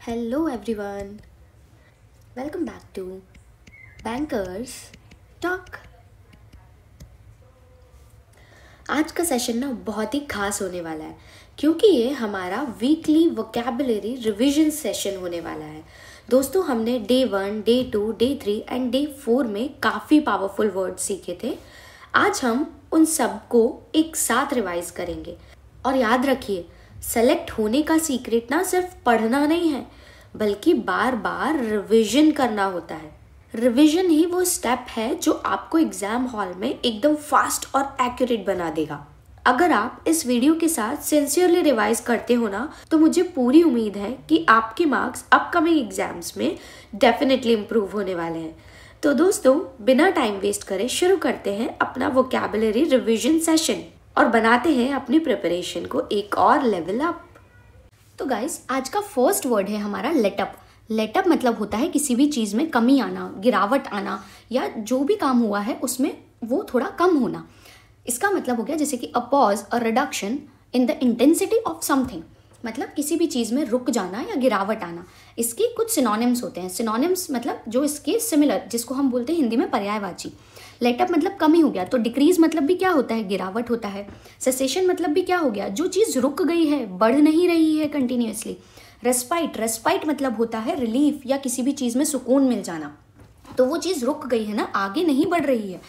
Hello everyone, welcome back to Bankers Talk। आज का session ना बहुत ही खास होने वाला है क्योंकि ये हमारा वीकली वोकैबुलरी रिवीजन सेशन होने वाला है। दोस्तों, हमने day 1, day 2, day 3 and day 4 में काफ़ी पावरफुल वर्ड्स सीखे थे। आज हम उन सब को एक साथ रिवाइज करेंगे। और याद रखिए, सेलेक्ट होने का सीक्रेट ना सिर्फ पढ़ना नहीं है बल्कि बार बार रिवीजन करना होता है। रिवीजन ही वो स्टेप है जो आपको एग्जाम हॉल में एकदम फास्ट और एक्यूरेट बना देगा। अगर आप इस वीडियो के साथ सिंसियरली रिवाइज करते हो ना, तो मुझे पूरी उम्मीद है कि आपके मार्क्स अपकमिंग एग्जाम्स में डेफिनेटली इम्प्रूव होने वाले हैं। तो दोस्तों, बिना टाइम वेस्ट करे शुरू करते हैं अपना वोकैबुलरी रिवीजन सेशन और बनाते हैं अपनी प्रिपरेशन को एक और लेवल अप। तो गाइस, आज का फर्स्ट वर्ड है हमारा लेटअप। लेटअप मतलब होता है किसी भी चीज़ में कमी आना, गिरावट आना, या जो भी काम हुआ है उसमें वो थोड़ा कम होना। इसका मतलब हो गया जैसे कि a pause, a reduction in the intensity of something, मतलब किसी भी चीज़ में रुक जाना या गिरावट आना। इसके कुछ सिनोनिम्स होते हैं। सिनोनिम्स मतलब जो इसके सिमिलर, जिसको हम बोलते हैं हिंदी में पर्यायवाची। लेटअप मतलब कमी हो गया, तो डिक्रीज मतलब भी क्या होता है, गिरावट होता है। सेसेशन मतलब भी क्या हो गया, जो चीज़ रुक गई है, बढ़ नहीं रही है कंटिन्यूअसली। रेस्पाइट मतलब होता है रिलीफ या किसी भी चीज़ में सुकून मिल जाना, तो वो चीज़ रुक गई है ना, आगे नहीं बढ़ रही है।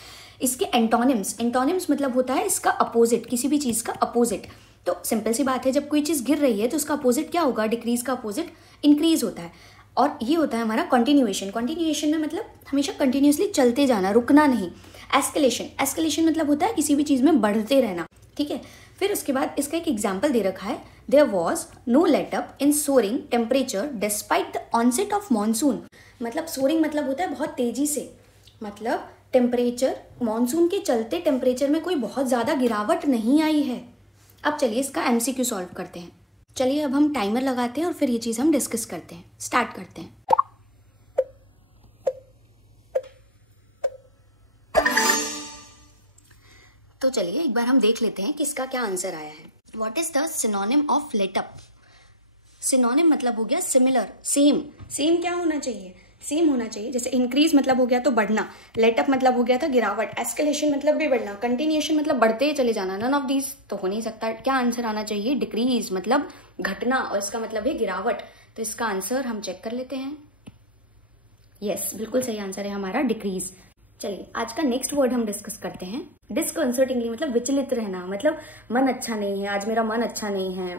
इसके एंटोनिम्स मतलब होता है इसका अपोजिट, किसी भी चीज़ का अपोजिट। तो सिंपल सी बात है, जब कोई चीज़ गिर रही है तो उसका अपोजिट क्या होगा, डिक्रीज का अपोजिट इंक्रीज होता है। और ये होता है हमारा कंटिन्यूएशन में मतलब हमेशा कंटिन्यूसली चलते जाना, रुकना नहीं। एस्केलेशन मतलब होता है किसी भी चीज़ में बढ़ते रहना, ठीक है। फिर उसके बाद इसका एक एग्जाम्पल दे रखा है, there was no letup in soaring temperature despite the onset of monsoon. मतलब सोरिंग मतलब होता है बहुत तेजी से, मतलब टेम्परेचर, मानसून के चलते टेम्परेचर में कोई बहुत ज़्यादा गिरावट नहीं आई है। अब चलिए इसका MCQ सॉल्व करते हैं। चलिए अब हम टाइमर लगाते हैं और फिर ये चीज़ हम डिस्कस करते हैं। स्टार्ट करते हैं। तो चलिए एक बार हम देख लेते हैं कि इसका क्या आंसर आया है। What is the synonym of letup? Synonym मतलब हो गया सिमिलर, सेम क्या होना चाहिए, सेम होना चाहिए। जैसे इंक्रीज मतलब हो गया तो बढ़ना, लेटअप मतलब हो गया था गिरावट, एस्केलेशन मतलब भी बढ़ना, कंटिन्यूएशन मतलब बढ़ते चले जाना। नन ऑफ दीज तो हो नहीं सकता। क्या आंसर आना चाहिए, डिक्रीज मतलब घटना, और इसका मतलब है गिरावट। तो इसका आंसर हम चेक कर लेते हैं। यस, बिल्कुल सही आंसर है हमारा डिक्रीज। चलिए आज का नेक्स्ट वर्ड हम डिस्कस करते हैं। डिस्कंसर्टिंगली मतलब विचलित रहना, मतलब मन अच्छा नहीं है, आज मेरा मन अच्छा नहीं है,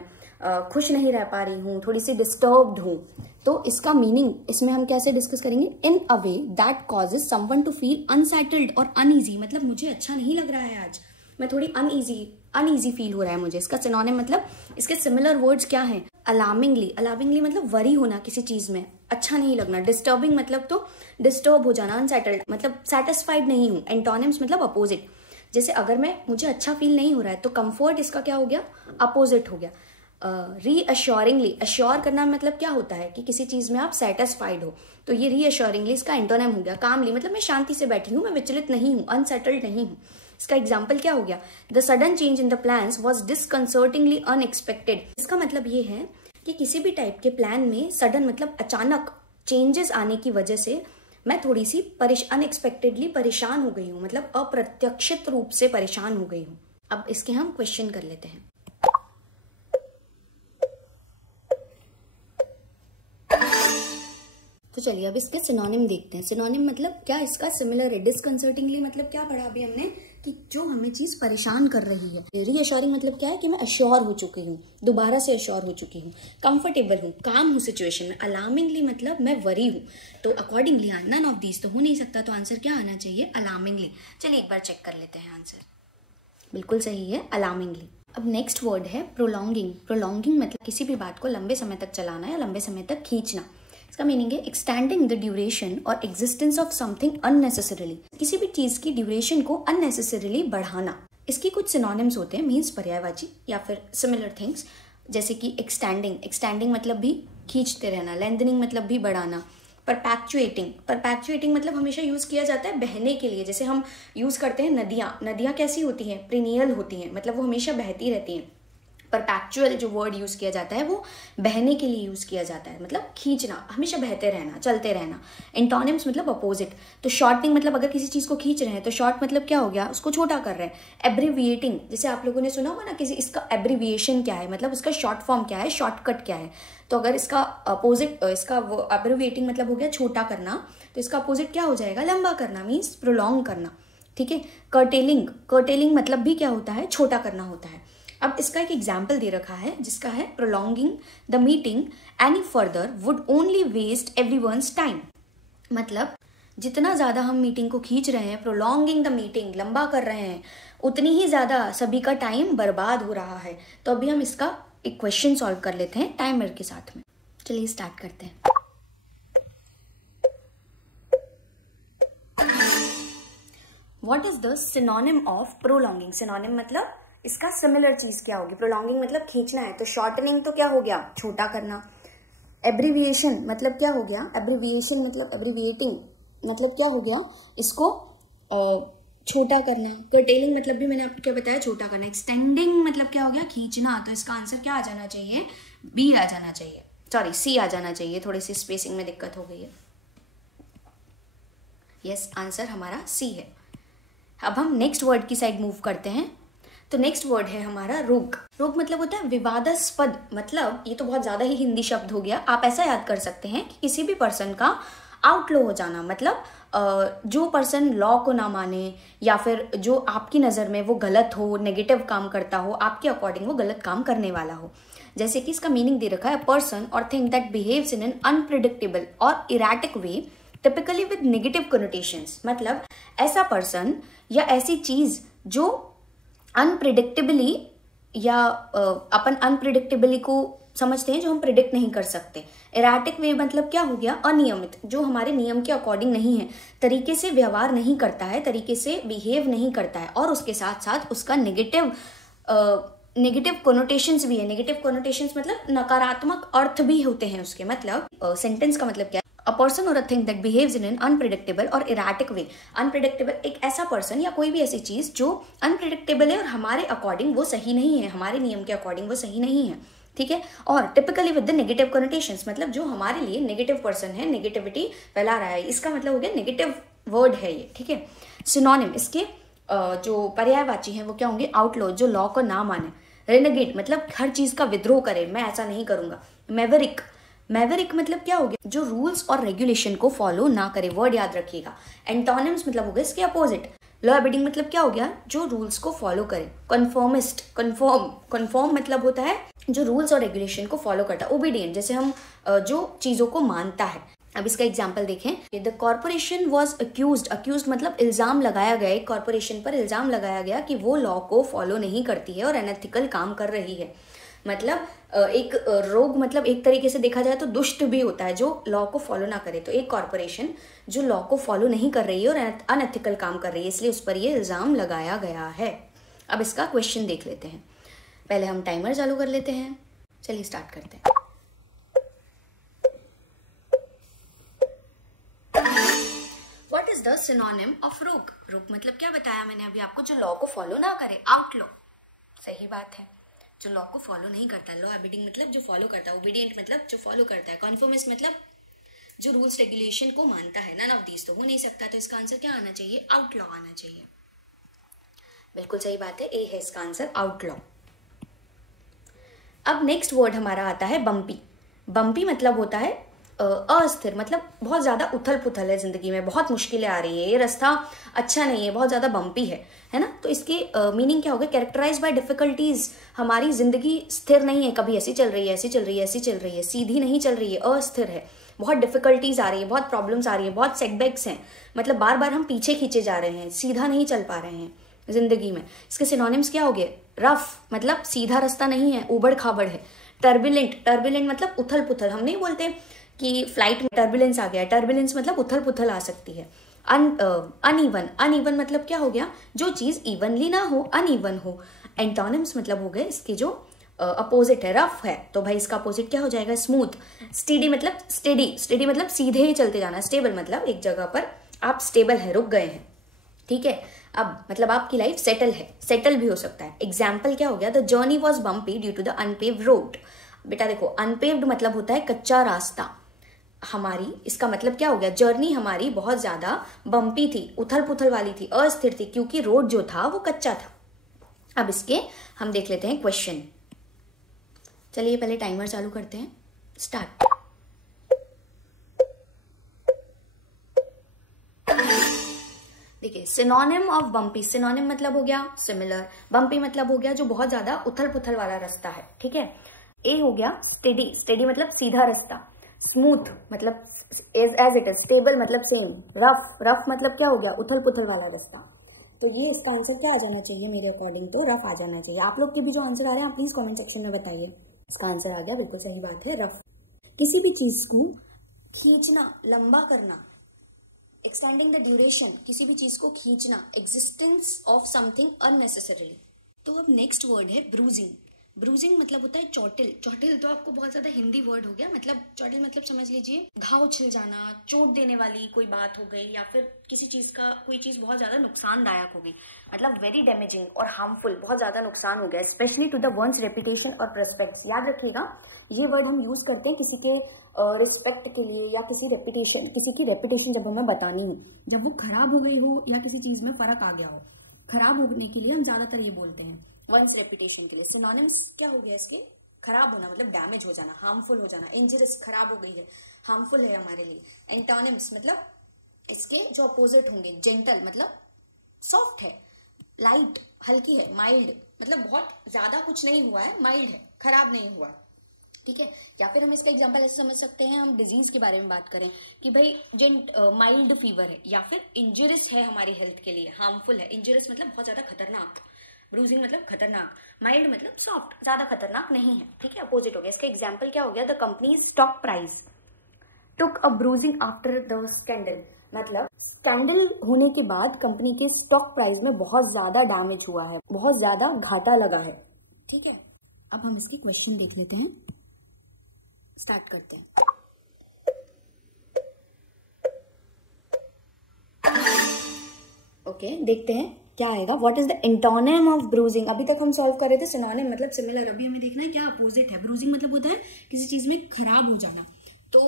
खुश नहीं रह पा रही हूँ, थोड़ी सी डिस्टर्ब्ड हूँ। तो इसका मीनिंग इसमें हम कैसे डिस्कस करेंगे, in a way that causes someone to feel unsettled और अनईजी। मतलब मुझे अच्छा नहीं लग रहा है आज, मैं थोड़ी अनईजी फील हो रहा है मुझे। इसका सिनोनिम मतलब इसके सिमिलर वर्ड्स क्या हैं, अलार्मिंगली मतलब वरी होना किसी चीज में, अच्छा नहीं लगना। डिस्टर्बिंग मतलब तो डिस्टर्ब हो जाना, अनसेटल्ड मतलब सेटिस्फाइड नहीं हूँ। एंटोनिम्स मतलब अपोजिट। जैसे अगर मुझे अच्छा फील नहीं हो रहा है तो कंफर्ट इसका क्या हो गया, अपोजिट हो गया। रीअश्योरिंगली, अश्योर करना मतलब क्या होता है कि किसी चीज में आप सेटिस्फाइड हो, तो ये रीअश्योरिंगली इसका एंटोनिम हो गया। कामली मतलब मैं शांति से बैठी हूँ, मैं विचलित नहीं हूँ, अनसेटल्ड नहीं हूँ। इसका एग्जाम्पल क्या हो गया, the sudden change in the plans was disconcertingly unexpected. इसका मतलब ये है कि किसी भी टाइप के प्लान में सडन मतलब अचानक चेंजेस आने की वजह से मैं थोड़ी सी अनएक्सपेक्टेडली परेशान हो गई हूँ, मतलब अप्रत्याशित रूप से परेशान हो गई हूँ। अब इसके हम क्वेश्चन कर लेते हैं। तो चलिए अब इसके सिनोनिम देखते हैं। सिनोनिम मतलब क्या इसका सिमिलर है। डिस्कंसर्टिंगली मतलब क्या पढ़ा अभी हमने, कि जो हमें चीज परेशान कर रही है। रीअश्योरिंग मतलब क्या है कि मैं अश्योर हो चुकी हूँ, दोबारा से अश्योर हो चुकी हूँ, कंफर्टेबल हूँ, काम हूँ सिचुएशन में। अलार्मिंगली मतलब मैं वरी हूँ। तो अकॉर्डिंगली नन ऑफ दीज तो हो नहीं सकता, तो आंसर क्या आना चाहिए, अलार्मिंगली। चलिए एक बार चेक कर लेते हैं आंसर। बिल्कुल सही है, अलार्मिंगली। अब नेक्स्ट वर्ड है प्रोलॉन्गिंग। प्रोलॉन्गिंग मतलब किसी भी बात को लंबे समय तक चलाना या लंबे समय तक खींचना। इसका मीनिंग है एक्सटेंडिंग द ड्यूरेशन और एग्जिस्टेंस ऑफ समथिंग अननेसेसरीली। किसी भी चीज की ड्यूरेशन को अननेसेसरीली बढ़ाना। इसकी कुछ सिनोनिम्स होते हैं, मीन्स पर्यायवाची या फिर सिमिलर थिंग्स, जैसे कि एक्सटेंडिंग मतलब भी खींचते रहना, लेंथनिंग मतलब भी बढ़ाना। परपैक्चुएटिंग मतलब हमेशा यूज किया जाता है बहने के लिए। जैसे हम यूज करते हैं नदियाँ कैसी होती हैं, प्रीनियल होती हैं, मतलब वो हमेशा बहती रहती हैं। परपेचुअल जो वर्ड यूज़ किया जाता है वो बहने के लिए यूज़ किया जाता है, मतलब खींचना, हमेशा बहते रहना, चलते रहना। एंटोनिम्स मतलब अपोजिट। तो शॉर्टनिंग मतलब अगर किसी चीज़ को खींच रहे हैं तो शॉर्ट मतलब क्या हो गया, उसको छोटा कर रहे हैं। एब्रीविएटिंग, जैसे आप लोगों ने सुना होगा ना किसी, इसका एब्रीविएशन क्या है, मतलब उसका शॉर्ट फॉर्म क्या है, शॉर्टकट क्या है। तो अगर इसका अपोजिट, इसका वो एब्रीविएटिंग मतलब हो गया छोटा करना, तो इसका अपोजिट क्या हो जाएगा, लंबा करना, मीन्स प्रोलॉन्ग करना। ठीक है। कर्टेलिंग, कर्टेलिंग मतलब भी क्या होता है, छोटा करना होता है। अब इसका एक एग्जाम्पल दे रखा है जिसका है prolonging the meeting any further would only waste everyone's time. मतलब जितना ज़्यादा हम मीटिंग को खींच रहे हैं, प्रोलॉन्गिंग द मीटिंग, लंबा कर रहे हैं, उतनी ही ज़्यादा सभी का टाइम बर्बाद हो रहा है। तो अभी हम इसका एक क्वेश्चन सॉल्व कर लेते हैं टाइमर के साथ में। चलिए स्टार्ट करते हैं। What is the synonym of prolonging? Synonym मतलब इसका सिमिलर चीज क्या होगी। प्रोलॉन्गिंग मतलब खींचना है, तो शॉर्टनिंग तो क्या हो गया, छोटा करना। एब्रीविएशन मतलब क्या हो गया, एब्रीविएशन मतलब एब्रीविएटिंग मतलब क्या हो गया, इसको छोटा करना। कर्टेलिंग मतलब भी मैंने आपको क्या बताया, छोटा करना। एक्सटेंडिंग मतलब क्या हो गया, खींचना। तो इसका आंसर क्या आ जाना चाहिए, बी आ जाना चाहिए, सॉरी सी आ जाना चाहिए, थोड़ी सी स्पेसिंग में दिक्कत हो गई है। यस, आंसर हमारा सी है। अब हम नेक्स्ट वर्ड की साइड मूव करते हैं। तो नेक्स्ट वर्ड है हमारा रोग। रोग मतलब होता है विवादास्पद। मतलब ये तो बहुत ज़्यादा ही हिंदी शब्द हो गया। आप ऐसा याद कर सकते हैं कि किसी भी पर्सन का आउटलो हो जाना, मतलब जो पर्सन लॉ को ना माने या फिर जो आपकी नज़र में वो गलत हो, नेगेटिव काम करता हो, आपके अकॉर्डिंग वो गलत काम करने वाला हो। जैसे कि इसका मीनिंग दे रखा है, पर्सन और thing that behaves in an unpredictable और erratic way typically with negative connotations. मतलब ऐसा पर्सन या ऐसी चीज जो अनप्रिडिक्टेबली या अपन अनप्रिडिक्टेबली को समझते हैं, जो हम प्रिडिक्ट नहीं कर सकते। एराटिक वे मतलब क्या हो गया, अनियमित, जो हमारे नियम के अकॉर्डिंग नहीं है, तरीके से व्यवहार नहीं करता है, तरीके से बिहेव नहीं करता है, और उसके साथ साथ उसका नेगेटिव कोनोटेशंस भी है। नेगेटिव कोनोटेशंस मतलब नकारात्मक अर्थ भी होते हैं उसके। मतलब सेंटेंस का मतलब क्या है, अ पर्सन और a thing that behaves in an unpredictable और इराटिक वे। अनप्रिडिक्टेबल एक ऐसा पर्सन या कोई भी ऐसी चीज जो अनप्रिडिक्टेबल है और हमारे अकॉर्डिंग वो सही नहीं है, हमारे नियम के अकॉर्डिंग वो सही नहीं है। ठीक है। और typically with the negative connotations, मतलब जो हमारे लिए नेगेटिव पर्सन है, नेगेटिविटी फैला रहा है, इसका मतलब हो गया नेगेटिव वर्ड है ये। ठीक है। सिनोनिम, इसके जो पर्यायवाची हैं वो क्या होंगे, आउटलॉ, जो लॉ को ना माने। रेनेगेट मतलब हर चीज का विद्रोह करे, मैं ऐसा नहीं करूंगा। मैवरिक, मैवरिक मतलब क्या हो गया, जो रूल्स और रेगुलेशन को फॉलो ना करे। वर्ड याद रखिएगा। एंटोनिम्स मतलब हो गया इसके अपोजिट। लॉ अबीडिंग मतलब क्या हो गया, जो रूल्स को फॉलो करे। कन्फर्मिस्ट, कन्फर्म मतलब होता है जो रूल्स और रेगुलेशन को फॉलो करता है। ओबीडियंट, जैसे हम जो चीजों को मानता है। अब इसका एग्जाम्पल देखें। The corporation was accused, accused मतलब इल्जाम लगाया गया, एक कॉर्पोरेशन पर इल्जाम लगाया गया कि वो लॉ को फॉलो नहीं करती है और अनएथिकल काम कर रही है। मतलब एक रोग मतलब एक तरीके से देखा जाए तो दुष्ट भी होता है जो लॉ को फॉलो ना करे। तो एक कॉर्पोरेशन जो लॉ को फॉलो नहीं कर रही है और अनएथिकल काम कर रही है, इसलिए उस पर ये इल्जाम लगाया गया है। अब इसका क्वेश्चन देख लेते हैं। पहले हम टाइमर चालू कर लेते हैं। चलिए स्टार्ट करते हैं। What is the synonym of रोग? रोग मतलब क्या बताया मैंने अभी आपको, जो लॉ को फॉलो ना करे, आउटलॉ। सही बात है, जो लॉ को फॉलो नहीं करता। लॉ अबीडिंग मतलब जो फॉलो करता है। ओबीडियंट मतलब जो फॉलो करता है। कन्फर्मिस्ट मतलब जो रूल्स रेगुलेशन को मानता है। नन ऑफ दीज तो हो नहीं सकता, तो इसका आंसर क्या आना चाहिए, आउटलॉ आना चाहिए। बिल्कुल सही बात है, ए है इसका आंसर, आउटलॉ। अब नेक्स्ट वर्ड हमारा आता है बम्पी। बम्पी मतलब होता है अस्थिर, मतलब बहुत ज़्यादा उथल पुथल है ज़िंदगी में, बहुत मुश्किलें आ रही है, ये रास्ता अच्छा नहीं है, बहुत ज़्यादा बम्पी है ना। तो इसके मीनिंग क्या होगा, कैरेक्टराइज बाय डिफिकल्टीज, हमारी ज़िंदगी स्थिर नहीं है, कभी ऐसी चल रही है, ऐसी चल रही है, ऐसी चल रही है, सीधी नहीं चल रही है, अस्थिर है, बहुत डिफिकल्टीज आ रही है, बहुत प्रॉब्लम्स आ रही है, बहुत सेटबैक्स हैं, मतलब बार बार हम पीछे खींचे जा रहे हैं, सीधा नहीं चल पा रहे हैं जिंदगी में। इसके सिनोनिम्स क्या हो गए, रफ मतलब सीधा रास्ता नहीं है, उबड़ खाबड़ है। टर्बुलेंट, टर्बुलेंट मतलब उथल पुथल, हम नहीं बोलते कि फ्लाइट में टर्बुलेंस आ गया, टर्बुलेंस मतलब उथल पुथल आ सकती है। अनइवन, अनइवन मतलब क्या हो गया, जो चीज इवनली ना हो, अनइवन हो। एंटोनिम्स मतलब हो गए इसके जो अपोजिट है, रफ है, तो भाई इसका अपोजिट क्या हो जाएगा, स्मूथ। स्टेडी मतलब स्टेडी, स्टेडी मतलब सीधे ही चलते जाना। स्टेबल मतलब एक जगह पर आप स्टेबल है, रुक गए हैं। ठीक है। अब मतलब आपकी लाइफ सेटल है, सेटल भी हो सकता है। एग्जाम्पल क्या हो गया, the journey was bumpy due to the unpaved road. बेटा देखो, अनपेव्ड मतलब होता है कच्चा रास्ता। हमारी, इसका मतलब क्या हो गया, जर्नी हमारी बहुत ज्यादा बम्पी थी, उथल पुथल वाली थी, अस्थिर थी, क्योंकि रोड जो था वो कच्चा था। अब इसके हम देख लेते हैं क्वेश्चन। चलिए पहले टाइमर चालू करते हैं, स्टार्ट। देखिए, सिनोनिम ऑफ बम्पी, सिनोनिम मतलब हो गया सिमिलर, बम्पी मतलब हो गया जो बहुत ज्यादा उथल पुथल वाला रास्ता है, ठीक है। ए हो गया स्टेडी, स्टेडी मतलब सीधा रास्ता, स्मूथ मतलब एज इट इज, स्टेबल मतलब सेम, रफ, रफ मतलब क्या हो गया, उथल पुथल वाला रास्ता। तो ये इसका आंसर क्या आ जाना चाहिए, मेरे अकॉर्डिंग तो रफ आ जाना चाहिए। आप लोग के भी जो आंसर आ रहे हैं आप प्लीज कमेंट सेक्शन में बताइए। इसका आंसर आ गया, बिल्कुल सही बात है, रफ। किसी भी चीज को खींचना, लंबा करना, एक्सटेंडिंग द ड्यूरेशन, किसी भी चीज को खींचना, एग्जिस्टेंस ऑफ समथिंग अननेसेसरीली। तो अब नेक्स्ट वर्ड है ब्रूजिंग। ब्रूजिंग मतलब होता है चोटिल। चोटिल तो आपको बहुत ज्यादा हिंदी वर्ड हो गया, मतलब चोटिल मतलब समझ लीजिए घाव छिल जाना, चोट देने वाली कोई बात हो गई, या फिर किसी चीज का, कोई चीज बहुत ज्यादा नुकसानदायक हो गई, मतलब वेरी डैमेजिंग और हार्मफुल, बहुत ज्यादा नुकसान हो गया, specially to the one's reputation और प्रोस्पेक्ट्स। याद रखिएगा, ये वर्ड हम यूज करते हैं किसी के रिस्पेक्ट के लिए, या किसी रेपुटेशन, किसी की रेपुटेशन जब हमें बतानी हो, जब वो खराब हो गई हो या किसी चीज में फर्क आ गया हो, खराब होने के लिए हम ज्यादातर ये बोलते हैं, वंस रेपुटेशन के लिए। सिनोनिम्स क्या हो गया इसके, खराब होना मतलब डैमेज हो जाना, हार्मफुल हो जाना, इंजरियस, खराब हो गई है, हार्मफुल है हमारे लिए। एंटोनिम्स मतलब इसके जो अपोजिट होंगे, जेंटल मतलब सॉफ्ट है, लाइट हल्की है, माइल्ड मतलब बहुत ज्यादा कुछ नहीं हुआ है, माइल्ड है, खराब नहीं हुआ, ठीक है। या फिर हम इसका एग्जांपल ऐसे समझ सकते हैं, हम डिजीज के बारे में बात करें कि भाई माइल्ड फीवर है, या फिर इंजरियस है हमारी हेल्थ के लिए, हार्मफुल है। इंजरियस मतलब बहुत ज्यादा खतरनाक, ब्रूजिंग मतलब खतरनाक, माइल्ड मतलब सॉफ्ट, ज्यादा खतरनाक नहीं है, ठीक है, अपोजिट हो गया। इसका एग्जांपल क्या हो गया, the company stock price took a bruising after the scandal, मतलब स्कैंडल होने के बाद कंपनी के स्टॉक प्राइस में बहुत ज्यादा डैमेज हुआ है, बहुत ज्यादा घाटा लगा है, ठीक है। अब हम इसके क्वेश्चन देख लेते हैं, स्टार्ट करते हैं। ओके, देखते हैं क्या आएगा। What is the antonym of bruising. अभी तक हम सॉल्व कर रहे थे सिनोनिम मतलब सिमिलर, अभी हमें देखना है क्या अपोजिट है। ब्रूजिंग मतलब होता है किसी चीज में खराब हो जाना। तो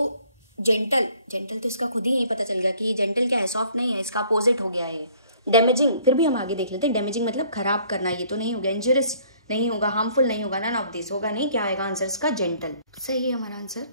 जेंटल, जेंटल तो इसका खुद ही नहीं पता चल गया कि जेंटल क्या है, सॉफ्ट नहीं है, इसका अपोजिट हो गया है। डैमेजिंग, फिर भी हम आगे देख लेते हैं। डैमेजिंग मतलब खराब करना, ये तो नहीं हो गया। इंजरियस नहीं होगा, हार्मफुल नहीं होगा, नन ऑफ दिस होगा नहीं। क्या आएगा आंसर इसका, जेंटल, सही है हमारा आंसर।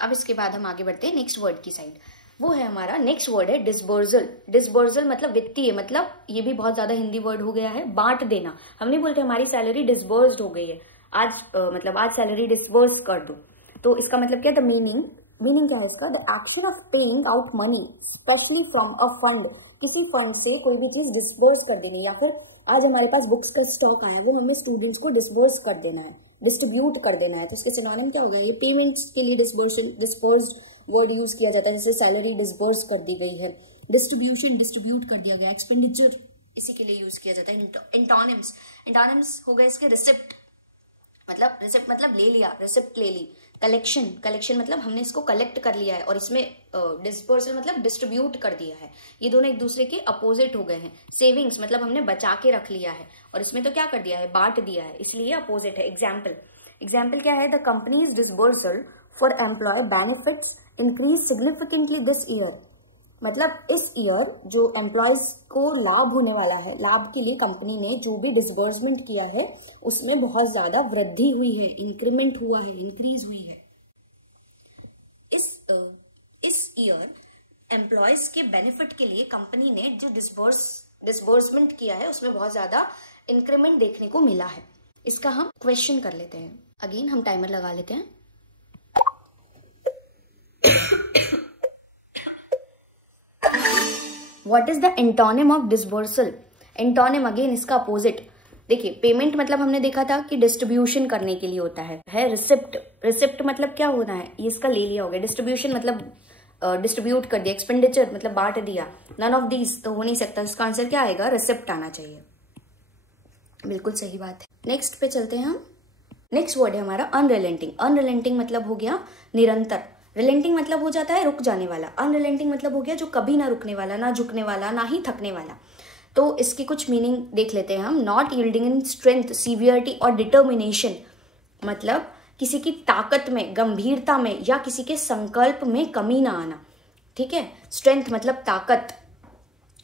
अब इसके बाद हम आगे बढ़ते हैं नेक्स्ट वर्ड की साइड। वो है हमारा नेक्स्ट वर्ड है डिस्बर्सल। डिस्बर्सल मतलब वित्तीय, मतलब ये भी बहुत ज्यादा हिंदी वर्ड हो गया है, बांट देना। हम नहीं बोलते हमारी सैलरी डिस्बर्स्ड हो गई है आज, मतलब आज सैलरी डिस्बर्स कर दो। तो इसका मतलब क्या, द मीनिंग क्या है इसका, the action of paying out money specially from a fund, किसी फंड से कोई भी चीज डिस्बर्स कर देनी, या फिर आज हमारे पास बुक्स का स्टॉक आया, वो हमें स्टूडेंट्स को डिस्बर्स कर देना है, डिस्ट्रीब्यूट कर देना है। तो इसके सिनोनिम क्या होगा, ये पेमेंट्स के लिए डिस्बर्स्ड वर्ड यूज किया जाता है, जैसे सैलरी डिस्बर्स कर दी गई है, डिस्ट्रीब्यूशन डिस्ट्रीब्यूट कर दिया गया, एक्सपेंडिचर इसी के लिए यूज किया जाता है। एंटोनिम्स हो गए इसके रिसिप्ट, मतलब रिसिप्ट मतलब ले लिया, रिसिप्ट ले ली। कलेक्शन मतलब हमने इसको कलेक्ट कर लिया है, और इसमें डिस्पर्सल मतलब डिस्ट्रीब्यूट कर दिया है। ये दोनों एक दूसरे के अपोजिट हो गए हैं। सेविंग्स मतलब हमने बचा के रख लिया है, और इसमें तो क्या कर दिया है, बांट दिया है, इसलिए अपोजिट है। एग्जाम्पल क्या है, the company's disbursal for employ benefits increase significantly this year, मतलब इस ईयर जो एम्प्लॉयज को लाभ होने वाला है, लाभ के लिए कंपनी ने जो भी डिसबर्समेंट किया है उसमें बहुत ज्यादा वृद्धि हुई है, इंक्रीमेंट हुआ है, इंक्रीज हुई है। इस ईयर एम्प्लॉयज के बेनिफिट के लिए कंपनी ने जो डिसबर्समेंट किया है उसमें बहुत ज्यादा इंक्रीमेंट देखने को मिला है। इसका हम क्वेश्चन कर लेते हैं। अगेन हम टाइमर लगा लेते हैं। What is the antonym of disbursal? Antonym again इसका अपोजिट। देखिए, पेमेंट मतलब हमने देखा था कि डिस्ट्रीब्यूशन करने के लिए होता है रिसिप्ट मतलब क्या होना है, ये इसका ले लिया हो गया। डिस्ट्रीब्यूशन मतलब डिस्ट्रीब्यूट कर दिया। एक्सपेंडिचर मतलब बांट दिया। नन ऑफ दीज तो हो नहीं सकता, इसका आंसर क्या आएगा, रिसिप्ट आना चाहिए। बिल्कुल सही बात है। नेक्स्ट पे चलते हैं हम। नेक्स्ट वर्ड है हमारा अनरिलेंटिंग। अनरिलेंटिंग मतलब हो गया निरंतर। रिलेंटिंग मतलब हो जाता है रुक जाने वाला। अनरिलेंटिंग मतलब हो गया जो कभी ना रुकने वाला, ना झुकने वाला, ना ही थकने वाला। तो इसकी कुछ मीनिंग देख लेते हैं हम। Not yielding in strength, severity और डिटर्मिनेशन, मतलब किसी की ताकत में, गंभीरता में या किसी के संकल्प में कमी ना आना। ठीक है, स्ट्रेंथ मतलब ताकत,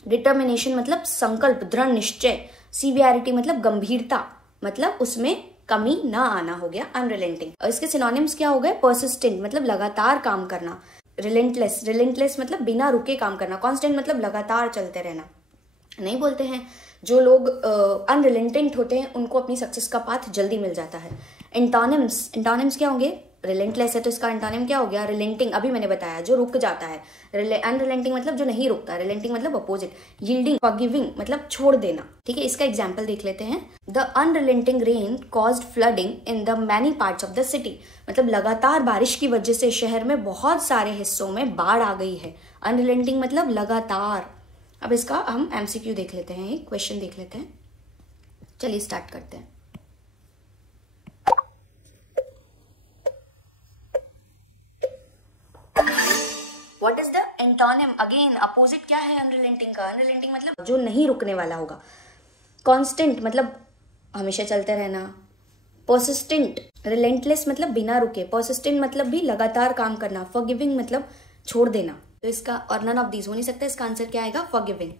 डिटर्मिनेशन मतलब संकल्प, दृढ़ निश्चय, सीवियरिटी मतलब गंभीरता, मतलब उसमें कमी ना आना हो गया अनरिलेंटिंग। और इसके सिनोनिम्स क्या हो गए? परसिस्टेंट मतलब लगातार काम करना, रिलेंटलेस, रिलेंटलेस मतलब बिना रुके काम करना, कांस्टेंट मतलब लगातार चलते रहना। नहीं बोलते हैं जो लोग अनरिलेंटेंट होते हैं उनको अपनी सक्सेस का पाथ जल्दी मिल जाता है। एंटोनिम्स, एंटोनिम्स क्या होंगे? रिलेंटलेस है तो इसका एंटोनिम क्या हो गया? रिलेंटिंग, अभी मैंने बताया जो रुक जाता है। अनरिलेंटिंग मतलब जो नहीं रुकता, रिलेंटिंग मतलब अपोजिट। यील्डिंग, फॉरगिविंग मतलब छोड़ देना। ठीक है, इसका एग्जांपल देख लेते हैं। The unrelenting rain caused flooding in the many parts of the city, मतलब लगातार बारिश की वजह से शहर में बहुत सारे हिस्सों में बाढ़ आ गई है। अनरिलेंटिंग मतलब लगातार। अब इसका हम एमसीक्यू देख लेते हैं, एक क्वेश्चन देख लेते हैं। चलिए स्टार्ट करते हैं। What is the antonym? Again opposite क्या है अनरिलेंटिंग का? अनरिलेंटिंग मतलब जो नहीं रुकने वाला होगा। कांस्टेंट मतलब हमेशा चलते रहना। परसिस्टेंट, रिलेंटलेस मतलब बिना रुके, परसिस्टेंट मतलब भी लगातार काम करना, फॉरगिविंग मतलब छोड़ देना। तो इसका और नन ऑफ दीज हो नहीं सकता, इसका आंसर क्या आएगा? फॉरगिविंग,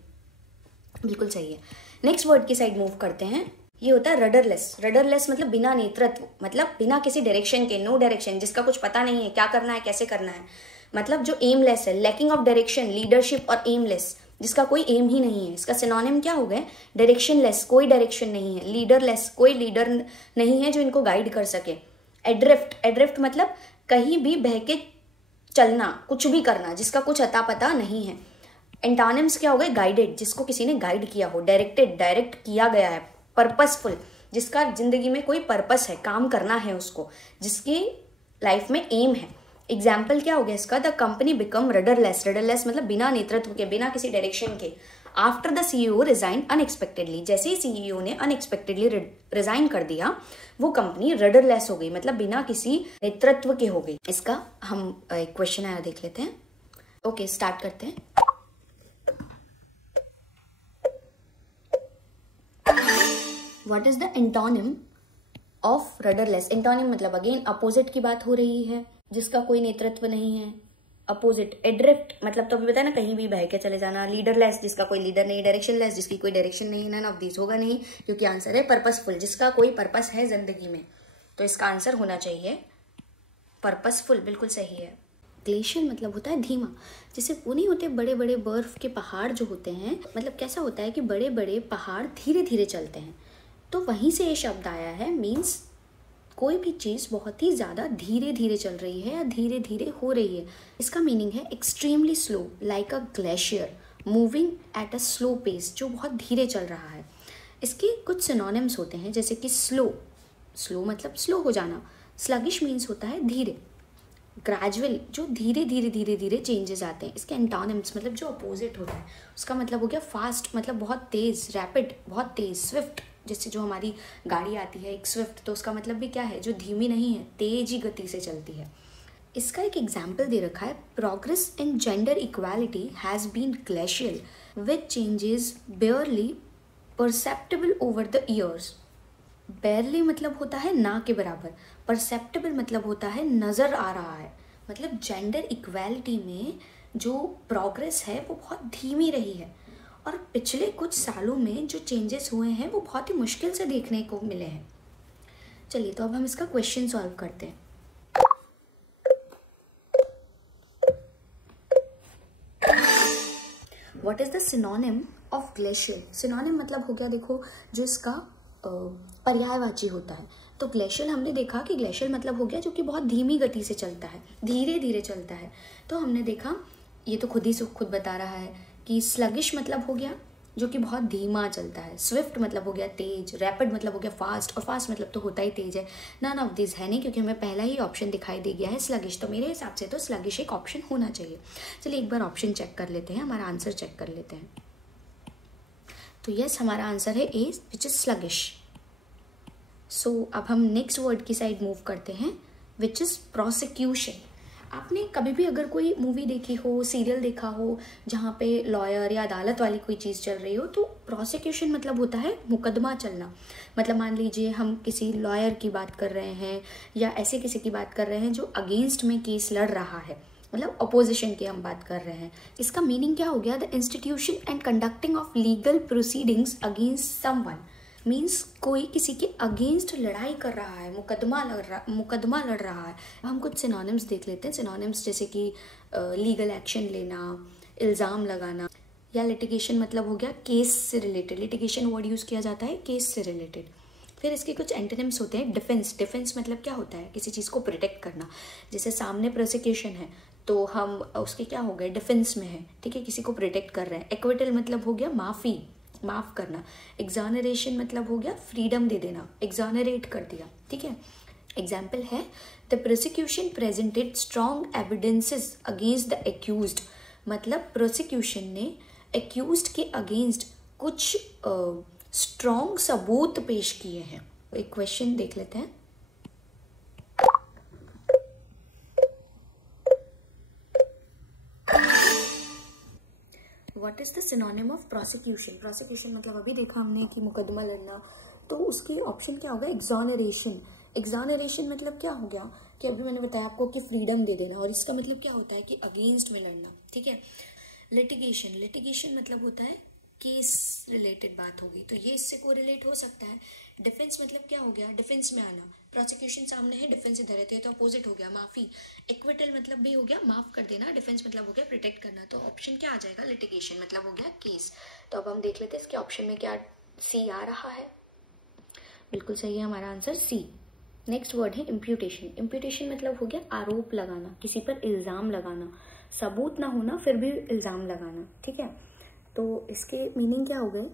बिल्कुल सही है। नेक्स्ट वर्ड की साइड मूव करते हैं। ये होता है रडरलेस। रडरलेस मतलब बिना नेतृत्व, मतलब बिना किसी डायरेक्शन के, नो डायरेक्शन, जिसका कुछ पता नहीं है क्या करना है, कैसे करना है, मतलब जो एमलेस है, लैकिंग ऑफ डायरेक्शन, लीडरशिप और एमलेस, जिसका कोई एम ही नहीं है। इसका सिनोनिम क्या हो गए? डायरेक्शनलेस, कोई डायरेक्शन नहीं है, लीडरलेस, कोई लीडर नहीं है जो इनको गाइड कर सके। एड्रिफ्ट, एड्रिफ्ट मतलब कहीं भी बह के चलना, कुछ भी करना, जिसका कुछ अता पता नहीं है। एंटोनिम्स क्या हो गए? गाइडेड, जिसको किसी ने गाइड किया हो, डायरेक्टेड, डायरेक्ट किया गया है, पर्पसफुल, जिसका जिंदगी में कोई पर्पस है, काम करना है उसको, जिसकी लाइफ में एम है। एग्जाम्पल क्या हो गया इसका? The company become rudderless, rudderless मतलब बिना नेतृत्व के, बिना किसी डायरेक्शन के। After the CEO resign unexpectedly, जैसे ही सीईओ ने अनएक्सपेक्टेडली रिजाइन कर दिया, वो कंपनी रडरलेस हो गई, मतलब बिना किसी नेतृत्व के हो गई। इसका हम एक क्वेश्चन आया देख लेते हैं। ओके, स्टार्ट करते हैं। What is the antonym of rudderless? Antonym मतलब अगेन अपोजिट की बात हो रही है, जिसका कोई नेतृत्व नहीं है। अपोजिट, एड्रिफ्ट मतलब तो अभी बताया ना, कहीं भी बह के चले जाना। लीडरलेस, जिसका कोई लीडर नहीं। डायरेक्शनलेस, जिसकी कोई डायरेक्शन नहीं। नन ऑफ दिस होगा नहीं, क्योंकि आंसर है पर्पसफुल, जिसका कोई पर्पस है जिंदगी में। तो इसका आंसर होना चाहिए पर्पसफुल, बिल्कुल सही है। ग्लेशियर मतलब होता है धीमा। जैसे वो नहीं होते बड़े बड़े बर्फ के पहाड़ जो होते हैं, मतलब कैसा होता है कि बड़े बड़े पहाड़ धीरे धीरे चलते हैं, तो वहीं से ये शब्द आया है। मीन्स कोई भी चीज़ बहुत ही ज़्यादा धीरे धीरे चल रही है या धीरे धीरे हो रही है। इसका मीनिंग है extremely slow, like a glacier moving at a slow pace, जो बहुत धीरे चल रहा है। इसके कुछ सिनोनिम्स होते हैं, जैसे कि स्लो, स्लो मतलब स्लो हो जाना। स्लगिश मीन्स होता है धीरे। ग्रेजुअल, जो धीरे धीरे धीरे धीरे चेंजेस आते हैं। इसके एंटोनिम्स मतलब जो अपोजिट होता है, उसका मतलब हो गया फास्ट, मतलब बहुत तेज़, रैपिड बहुत तेज़। स्विफ्ट, जैसे जो हमारी गाड़ी आती है एक स्विफ्ट, तो उसका मतलब भी क्या है? जो धीमी नहीं है, तेज ही गति से चलती है। इसका एक एग्जाम्पल दे रखा है। Progress in gender equality has been glacial with changes barely perceptible over the years. Barely मतलब होता है ना के बराबर, परसेप्टेबल मतलब होता है नज़र आ रहा है। मतलब जेंडर इक्वालिटी में जो प्रोग्रेस है वो बहुत धीमी रही है, और पिछले कुछ सालों में जो चेंजेस हुए हैं वो बहुत ही मुश्किल से देखने को मिले हैं। चलिए, तो अब हम इसका क्वेश्चन सॉल्व करते हैं। What is the synonym of glacier? Synonym मतलब हो गया, देखो जो इसका पर्यायवाची होता है। तो ग्लेशियर हमने देखा कि ग्लेशियर मतलब हो गया जो कि बहुत धीमी गति से चलता है, धीरे धीरे चलता है। तो हमने देखा, ये तो खुद बता रहा है कि स्लगिश मतलब हो गया जो कि बहुत धीमा चलता है। स्विफ्ट मतलब हो गया तेज। रैपिड मतलब हो गया फास्ट, और फास्ट मतलब तो होता ही तेज है। नन ऑफ दिस है नहीं, क्योंकि हमें पहला ही ऑप्शन दिखाई दे गया है स्लगिश। तो मेरे हिसाब से तो स्लगिश एक ऑप्शन होना चाहिए। चलिए एक बार ऑप्शन चेक कर लेते हैं, हमारा आंसर चेक कर लेते हैं। तो यस, हमारा आंसर है ए, विच इज स्लगिश। सो अब हम नेक्स्ट वर्ड की साइड मूव करते हैं, विच इज प्रोसिक्यूशन। आपने कभी भी अगर कोई मूवी देखी हो, सीरियल देखा हो जहाँ पे लॉयर या अदालत वाली कोई चीज़ चल रही हो, तो प्रोसिक्यूशन मतलब होता है मुकदमा चलना। मतलब मान लीजिए हम किसी लॉयर की बात कर रहे हैं या ऐसे किसी की बात कर रहे हैं जो अगेंस्ट में केस लड़ रहा है, मतलब अपोजिशन की हम बात कर रहे हैं। इसका मीनिंग क्या हो गया? The institution and conducting of legal proceedings against someone. Means कोई किसी के अगेंस्ट लड़ाई कर रहा है, मुकदमा लड़ रहा है। हम कुछ सिनोनिम्स देख लेते हैं। सिनोनिम्स जैसे कि लीगल एक्शन लेना, इल्ज़ाम लगाना, या लिटिगेशन मतलब हो गया केस से रिलेटेड। लिटिगेशन वर्ड यूज़ किया जाता है केस से रिलेटेड। फिर इसके कुछ एंटोनिम्स होते हैं। डिफेंस, डिफेंस मतलब क्या होता है? किसी चीज़ को प्रोटेक्ट करना। जैसे सामने प्रोसिक्यूशन है तो हम उसके क्या हो गए? डिफेंस में है, ठीक है, किसी को प्रोटेक्ट कर रहे हैं। एक्विटल मतलब हो गया माफ़ी, माफ़ करना। एग्जॉनरेशन मतलब हो गया फ्रीडम दे देना, एग्जॉनरेट कर दिया, ठीक है। एग्जाम्पल है the prosecution presented strong evidences against the accused. मतलब प्रोसिक्यूशन ने एक्यूज्ड के अगेंस्ट कुछ स्ट्रॉन्ग सबूत पेश किए हैं। एक क्वेश्चन देख लेते हैं। What is the synonym of prosecution? Prosecution मतलब अभी देखा हमने कि मुकदमा लड़ना, तो उसके ऑप्शन क्या होगा? एग्जॉनरेशन। एग्जॉनरेशन मतलब क्या हो गया कि अभी मैंने बताया आपको कि फ्रीडम दे देना, और इसका मतलब क्या होता है कि अगेंस्ट में लड़ना, ठीक है। लिटिगेशन, लिटिगेशन मतलब होता है केस रिलेटेड बात होगी, तो ये इससे कोरिलेट हो सकता है। डिफेंस मतलब क्या हो गया? डिफेंस में आना। प्रोसिक्यूशन सामने है, डिफेंस इधर है, तो ये तो अपोजिट हो गया, माफी। एक्विटल मतलब भी हो गया माफ कर देना, डिफेंस मतलब हो गया प्रोटेक्ट करना। तो ऑप्शन क्या आ जाएगा? लिटिगेशन मतलब हो गया केस। तो अब हम देख लेते हैं इसके ऑप्शन में क्या सी आ रहा है। बिल्कुल सही है हमारा आंसर सी। नेक्स्ट वर्ड है इम्प्यूटेशन। इम्प्यूटेशन मतलब हो गया आरोप लगाना, किसी पर इल्ज़ाम लगाना, सबूत ना होना फिर भी इल्ज़ाम लगाना, ठीक है। तो इसके मीनिंग क्या हो गए?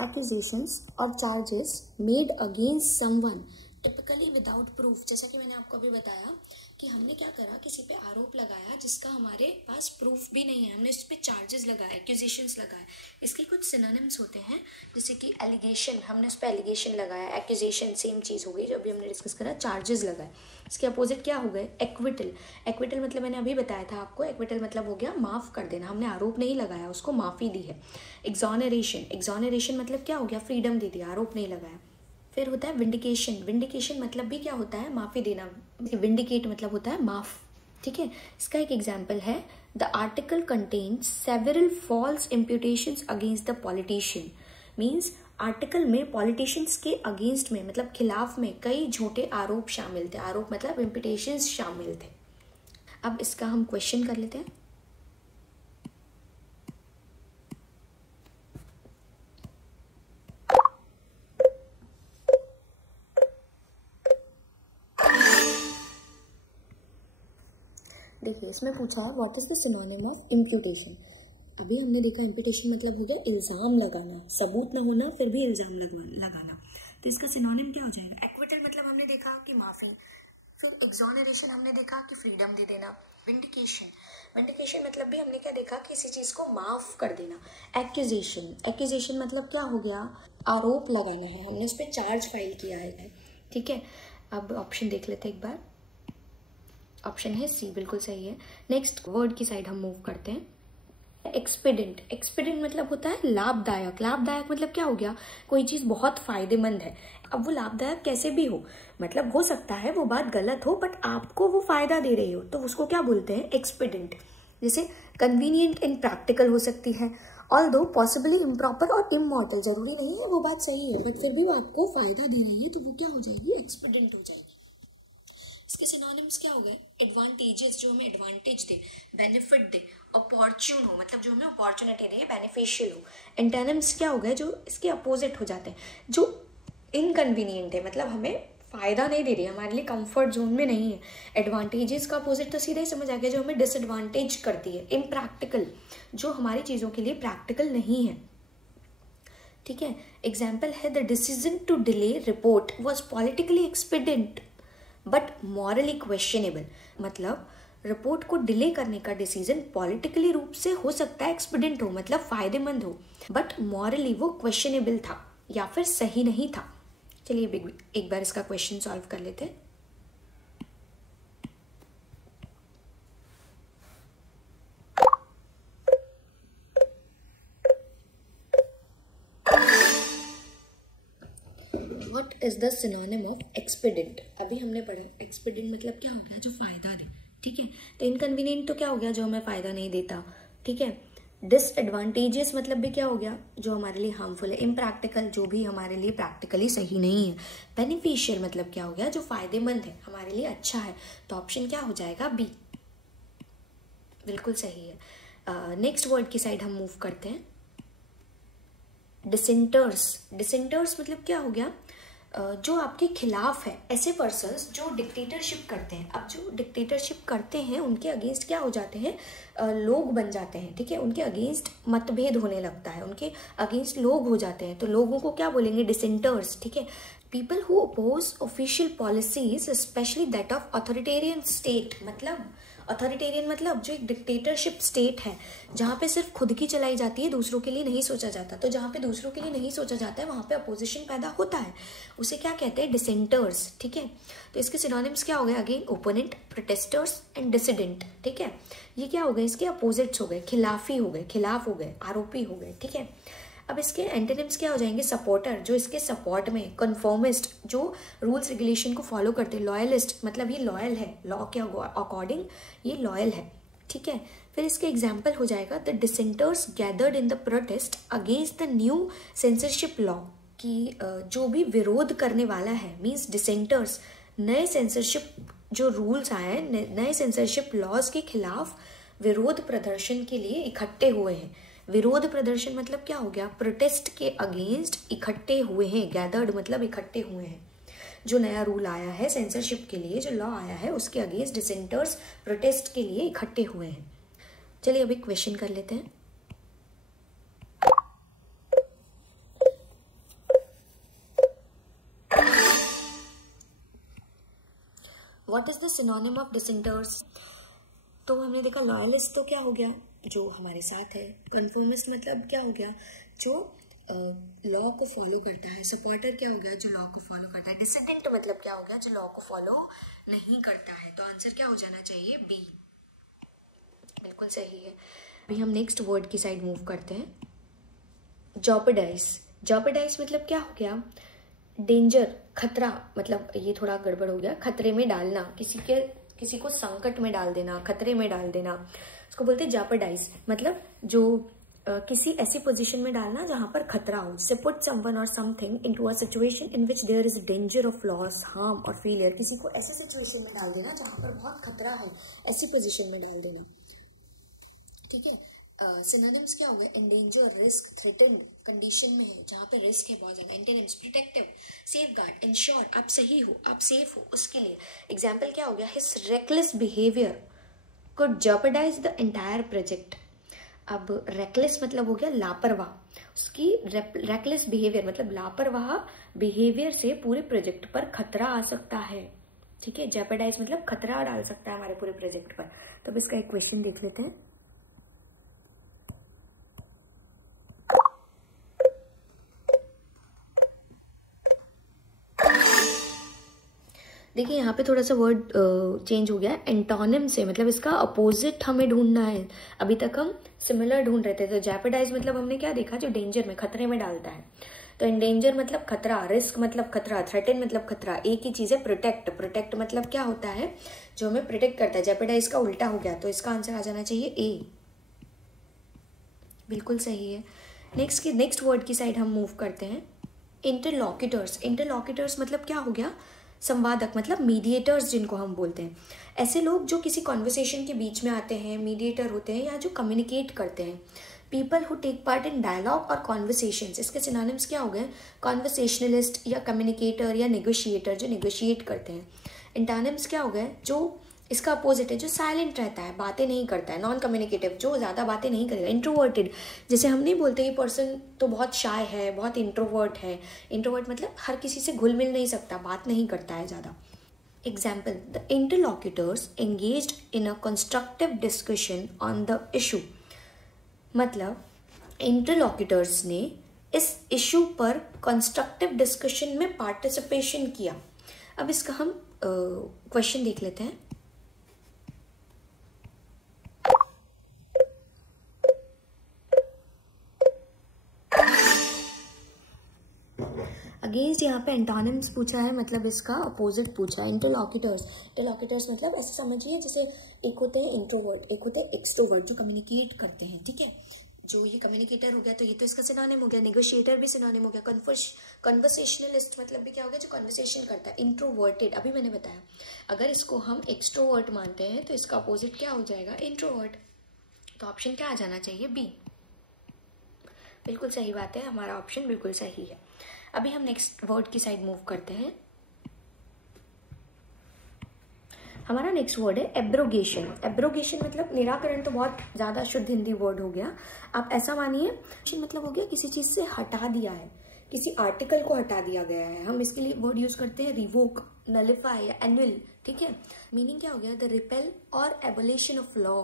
एक्यूजेशंस और charges made against someone typically without proof. जैसा कि मैंने आपको अभी बताया कि हमने क्या करा, किसी पे आरोप लगाया जिसका हमारे पास प्रूफ भी नहीं है, हमने उस पर चार्जेस लगाए, एक्यूजेशंस लगाए। इसके कुछ सिनोनिम्स होते हैं, जैसे कि एलिगेशन, हमने उस पर एलिगेशन लगाया। एक्यूजेशन सेम चीज़ हो गई जो अभी हमने डिस्कस करा, चार्जेस लगाए। इसके अपोजिट क्या हो गए? एक्विटल। एक्विटल मतलब मैंने अभी बताया था आपको, एक्विटल मतलब हो गया माफ़ कर देना, हमने आरोप नहीं लगाया, उसको माफ़ी दी है। एग्जॉनरेशन, एग्जॉनरेशन मतलब क्या हो गया? फ्रीडम दे दिया, आरोप नहीं लगाया। फिर होता है विंडिकेशन। विंडिकेशन मतलब भी क्या होता है? माफ़ी देना। विंडिकेट मतलब होता है माफ़, ठीक है। इसका एक एग्जाम्पल है the article contains several false imputations against the politician. Means article में पॉलिटिशियंस के अगेंस्ट में, मतलब खिलाफ में कई झूठे आरोप शामिल थे। आरोप मतलब इम्प्यूटेशंस शामिल थे। अब इसका हम क्वेश्चन कर लेते हैं। देखिए इसमें पूछा है what is the synonym of imputation. अभी हमने देखा इम्प्यूटेशन मतलब हो गया इल्ज़ाम लगाना, सबूत ना होना फिर भी इल्ज़ाम लगाना। तो इसका सिनोनिम क्या हो जाएगा? एक्विटल मतलब हमने देखा कि माफ़ी। फिर एग्जॉनरेशन हमने देखा कि फ्रीडम दे देना। विंडिकेशन, विंडिकेशन मतलब भी हमने क्या देखा? किसी चीज़ को माफ़ कर देना। एक्यूजेशन, एक्यूजेशन मतलब क्या हो गया? आरोप लगाना है, हमने उस पर चार्ज फाइल किया है, ठीक है। अब ऑप्शन देख लेते हैं एक बार। ऑप्शन है सी, बिल्कुल सही है। नेक्स्ट वर्ड की साइड हम मूव करते हैं। एक्सपीडेंट, एक्सपीडेंट मतलब होता है लाभदायक। लाभदायक मतलब क्या हो गया? कोई चीज़ बहुत फायदेमंद है। अब वो लाभदायक कैसे भी हो, मतलब हो सकता है वो बात गलत हो बट आपको वो फायदा दे रही हो, तो उसको क्या बोलते हैं? एक्सपीडेंट। जैसे कन्वीनियंट एंड प्रैक्टिकल हो सकती है, ऑल्दो पॉसिबली इम्प्रॉपर और इमॉर्टल। जरूरी नहीं है वो बात सही है बट फिर भी वो आपको फायदा दे रही है, तो वो क्या हो जाएगी? एक्सपीडेंट हो जाएगी। इसके सिनोनिम्स क्या हो गए? एडवांटेजेस, जो हमें एडवांटेज दे, बेनिफिट दे, अपॉर्चुन हो, मतलब जो हमें अपॉर्चुनिटी दे, बेनिफिशियल हो। एंटोनिम्स क्या हो गए? जो इसके अपोजिट हो जाते हैं, जो इनकन्वीनियंट है, मतलब हमें फ़ायदा नहीं दे रही है, हमारे लिए कंफर्ट जोन में नहीं है। एडवांटेजेस का अपोजिट तो सीधा ही समझ आ गया, जो हमें डिसएडवांटेज करती है। इम्प्रैक्टिकल, जो हमारी चीज़ों के लिए प्रैक्टिकल नहीं है, ठीक है। एग्जाम्पल है the decision to delay report was politically expedient but morally questionable. मतलब रिपोर्ट को डिले करने का डिसीजन पॉलिटिकली रूप से हो सकता है एक्सपीडेंट हो, मतलब फायदेमंद हो, बट मॉरली वो क्वेश्चनेबल था या फिर सही नहीं था। चलिए एक बार इसका क्वेश्चन सॉल्व कर लेते हैं। What is the synonym of expedient? अभी हमने पढ़ा एक्सपीडिएंट मतलब क्या हो गया, जो फायदा दे, ठीक है। तो इनकन्वीनियंट तो क्या हो गया, जो हमें फायदा नहीं देता, ठीक है। डिसएडवांटेजेस मतलब भी क्या हो गया, जो हमारे लिए हार्मफुल है। इम्प्रैक्टिकल, जो भी हमारे लिए प्रैक्टिकली सही नहीं है। बेनिफिशियल मतलब क्या हो गया, जो फायदेमंद है, हमारे लिए अच्छा है। तो ऑप्शन क्या हो जाएगा, बी, बिल्कुल सही है। नेक्स्ट वर्ड की साइड हम मूव करते हैं। डिसेंटर्स। डिसेंटर्स मतलब क्या हो गया, जो आपके खिलाफ है, ऐसे पर्सन्स जो डिक्टेटरशिप करते हैं। अब जो डिक्टेटरशिप करते हैं उनके अगेंस्ट क्या हो जाते हैं, लोग बन जाते हैं, ठीक है। उनके अगेंस्ट मतभेद होने लगता है, उनके अगेंस्ट लोग हो जाते हैं, तो लोगों को क्या बोलेंगे, डिसेंटर्स, ठीक है। People who oppose official policies specially that of authoritarian state, मतलब अथॉरिटेरियन मतलब जो एक डिक्टेटरशिप स्टेट है, जहाँ पे सिर्फ खुद की चलाई जाती है, दूसरों के लिए नहीं सोचा जाता। तो जहाँ पे दूसरों के लिए नहीं सोचा जाता है वहाँ पे अपोजिशन पैदा होता है, उसे क्या कहते हैं, डिसेंटर्स, ठीक है। तो इसके सिनोनिम्स क्या हो गए, again opponent, protesters and dissident, ठीक है। ये क्या हो गए, इसके अपोजिट्स हो गए, खिलाफी हो गए, खिलाफ हो गए, आरोपी हो गए, ठीक है। अब इसके एंटोनिम्स क्या हो जाएंगे, सपोर्टर, जो इसके सपोर्ट में, कन्फर्मिस्ट, जो रूल्स रेगुलेशन को फॉलो करते हैं, लॉयलिस्ट मतलब ये लॉयल है, लॉ के अकॉर्डिंग ये लॉयल है, ठीक है। फिर इसके एग्जाम्पल हो जाएगा the dissenters gathered in the protest against the new censorship law, कि जो भी विरोध करने वाला है, मीन्स डिसेंटर्स, नए सेंसरशिप जो रूल्स आए हैं, नए सेंसरशिप लॉज के खिलाफ विरोध प्रदर्शन के लिए इकट्ठे हुए हैं। विरोध प्रदर्शन मतलब क्या हो गया, प्रोटेस्ट के अगेंस्ट इकट्ठे हुए हैं, गैदर्ड मतलब इकट्ठे हुए हैं। जो नया रूल आया है सेंसरशिप के लिए, जो लॉ आया है उसके अगेंस्ट डिसेंटर्स प्रोटेस्ट के लिए इकट्ठे हुए हैं। चलिए अभी क्वेश्चन कर लेते हैं। What is the synonym of dissenters? तो हमने देखा लॉयलिस्ट तो क्या हो गया, जो हमारे साथ है। कन्फर्मिस्ट मतलब क्या हो गया, जो लॉ को फॉलो करता है। सपोर्टर क्या हो गया, जो लॉ को फॉलो करता है। डिसिडेंट मतलब क्या हो गया, जो लॉ को फॉलो नहीं करता है। तो आंसर क्या हो जाना चाहिए, बी, बिल्कुल सही है। अभी हम नेक्स्ट वर्ड की साइड मूव करते हैं। जॉपर्डाइज। जॉपर्डाइज मतलब क्या हो गया, डेंजर, खतरा, मतलब ये थोड़ा गड़बड़ हो गया, खतरे में डालना, किसी को संकट में डाल देना, खतरे में डाल देना, उसको बोलते हैं जॉपर्डाइज। मतलब जो किसी ऐसी पोजीशन में डालना जहां पर खतरा हो, जैसे put someone or something into a situation in which there is danger of loss, harm or failure. किसी को ऐसे सिचुएशन में डाल देना जहां पर बहुत खतरा है, ऐसी पोजीशन में डाल देना, ठीक है। सिनोनिम्स क्या हो गए, एंडेंजर, रिस्क, थ्रेटन्ड कंडीशन में है, जहाँ पे रिस्क है बहुत ज्यादा। एंटोनिम्स प्रोटेक्टिव, सेफगार्ड, इंश्योर, आप सही हो, आप सेफ हो, उसके लिए। एग्जाम्पल क्या हो गया, his reckless behaviour could jeopardise the entire project. अब रेकलेस मतलब हो गया लापरवाह, उसकी रेकलेस बिहेवियर मतलब लापरवाह बिहेवियर से पूरे प्रोजेक्ट पर खतरा आ सकता है, ठीक है। जॉपर्डाइज मतलब खतरा डाल सकता है हमारे पूरे प्रोजेक्ट पर। तो अब इसका एक क्वेश्चन देख लेते हैं। देखिए यहाँ पे थोड़ा सा वर्ड चेंज हो गया है, एंटोनिम से, मतलब इसका अपोजिट हमें ढूंढना है। अभी तक हम सिमिलर ढूंढ रहे थे। तो जॉपर्डाइज मतलब हमने क्या देखा, जो डेंजर में, खतरे में डालता है। तो एंडेंजर मतलब खतरा, रिस्क मतलब खतरा, थ्रेटन मतलब खतरा। एक ही चीज है प्रोटेक्ट। प्रोटेक्ट मतलब क्या होता है, जो हमें प्रोटेक्ट करता है। जॉपर्डाइज का उल्टा हो गया, तो इसका आंसर आ जाना चाहिए ए, बिल्कुल सही है। नेक्स्ट वर्ड की साइड हम मूव करते हैं। इंटरलॉक्यूटर्स। इंटरलॉक्यूटर्स मतलब क्या हो गया, संवादक, मतलब मीडिएटर्स जिनको हम बोलते हैं। ऐसे लोग जो किसी कॉन्वर्सेशन के बीच में आते हैं, मीडिएटर होते हैं, या जो कम्युनिकेट करते हैं। People who take part in dialogue or conversations. इसके सिनोनिम्स क्या हो गए, कॉन्वर्सेशनलिस्ट या कम्युनिकेटर या नेगोशिएटर, जो नेगोशिएट करते हैं। एंटोनिम्स क्या हो गए, जो इसका अपोजिट है, जो साइलेंट रहता है, बातें नहीं करता है। नॉन कम्युनिकेटिव, जो ज़्यादा बातें नहीं करेगा। इंट्रोवर्टेड, जैसे हम नहीं बोलते ये पर्सन तो बहुत शाय है, बहुत इंट्रोवर्ट है। इंट्रोवर्ट मतलब हर किसी से घुल मिल नहीं सकता, बात नहीं करता है ज़्यादा। Example, the interlocutors engaged in a constructive discussion on the issue. मतलब इंटरलॉक्यूटर्स ने इस इशू पर कंस्ट्रक्टिव डिस्कशन में पार्टिसिपेशन किया। अब इसका हम क्वेश्चन देख लेते हैं। अगेंस्ट यहाँ पे एंटोनिम्स पूछा है, मतलब इसका अपोजिट पूछा है। इंटरलॉक्यूटर्स मतलब ऐसे समझिए जैसे एक होते हैं इंट्रोवर्ट, एक होते हैं एक्सट्रोवर्ट जो कम्युनिकेट करते हैं, ठीक है। जो ये कम्युनिकेटर हो गया तो ये तो इसका सिनोनिम हो गया। नेगोशिएटर भी सिनोनिम हो गया। कन्वर्सेशनलिस्ट मतलब भी क्या हो गया, जो कन्वर्सेशन करता है। इंट्रोवर्टेड अभी मैंने बताया, अगर इसको हम एक्सट्रोवर्ट मानते हैं तो इसका अपोजिट क्या हो जाएगा, इंट्रोवर्ट। तो ऑप्शन क्या आ जाना चाहिए, बी। बिल्कुल सही बात है, हमारा ऑप्शन बिल्कुल सही है। अभी हम नेक्स्ट वर्ड की साइड मूव करते हैं। हमारा नेक्स्ट वर्ड है एब्रोगेशन। एब्रोगेशन मतलब निराकरण, तो बहुत ज्यादा शुद्ध हिंदी वर्ड हो गया। आप ऐसा मानिए, मतलब हो गया किसी चीज से हटा दिया है, किसी आर्टिकल को हटा दिया गया है। हम इसके लिए वर्ड यूज करते हैं रिवोक, नलिफाई या एनुअल, ठीक है। मीनिंग क्या हो गया, द रिपेल और abolition of law,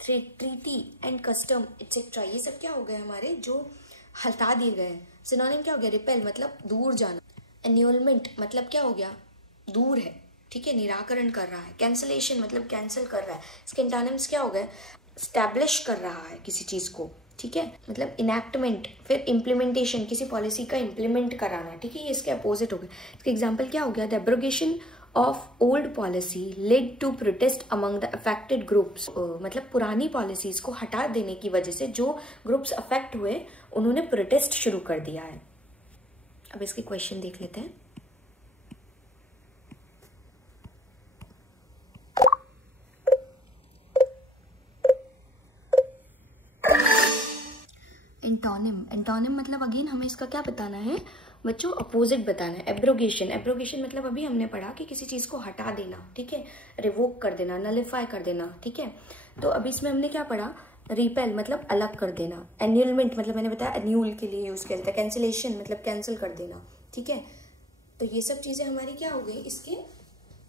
treaty and custom etcetera, ये सब क्या हो गए हमारे, जो हटा दिए गए। सिनोनिम क्या हो गया, रिपेल मतलब दूर जाना, एन्यूलमेंट मतलब क्या हो गया, दूर है, ठीक है, निराकरण कर रहा है। कैंसलेशन मतलब कैंसिल कर रहा है। इसके एंटोनिम्स क्या हो गए, स्टैब्लिश कर रहा है किसी चीज को, ठीक है, मतलब इनैक्टमेंट। फिर इम्प्लीमेंटेशन, किसी पॉलिसी का इम्प्लीमेंट कराना, ठीक है, ये इसके अपोजिट हो गए। इसके एग्जाम्पल क्या हो गया, the abrogation of old policy led to protest among the affected groups, मतलब पुरानी पॉलिसीज को हटा देने की वजह से जो ग्रुप्स अफेक्ट हुए उन्होंने प्रोटेस्ट शुरू कर दिया है। अब इसके क्वेश्चन देख लेते हैं। एंटोनिम मतलब अगेन हमें इसका क्या बताना है बच्चों, अपोजिट बताना है। एब्रोगेशन मतलब अभी हमने पढ़ा कि किसी चीज को हटा देना, ठीक है, रिवोक कर देना, नलिफाई कर देना, ठीक है। तो अभी इसमें हमने क्या पढ़ा, रिपेल मतलब अलग कर देना, एन्यूलमेंट मतलब मैंने बताया एन्यूल के लिए यूज किया जाता है, कैंसिलेशन मतलब कैंसिल कर देना, ठीक है। तो ये सब चीजें हमारी क्या हो गई, इसके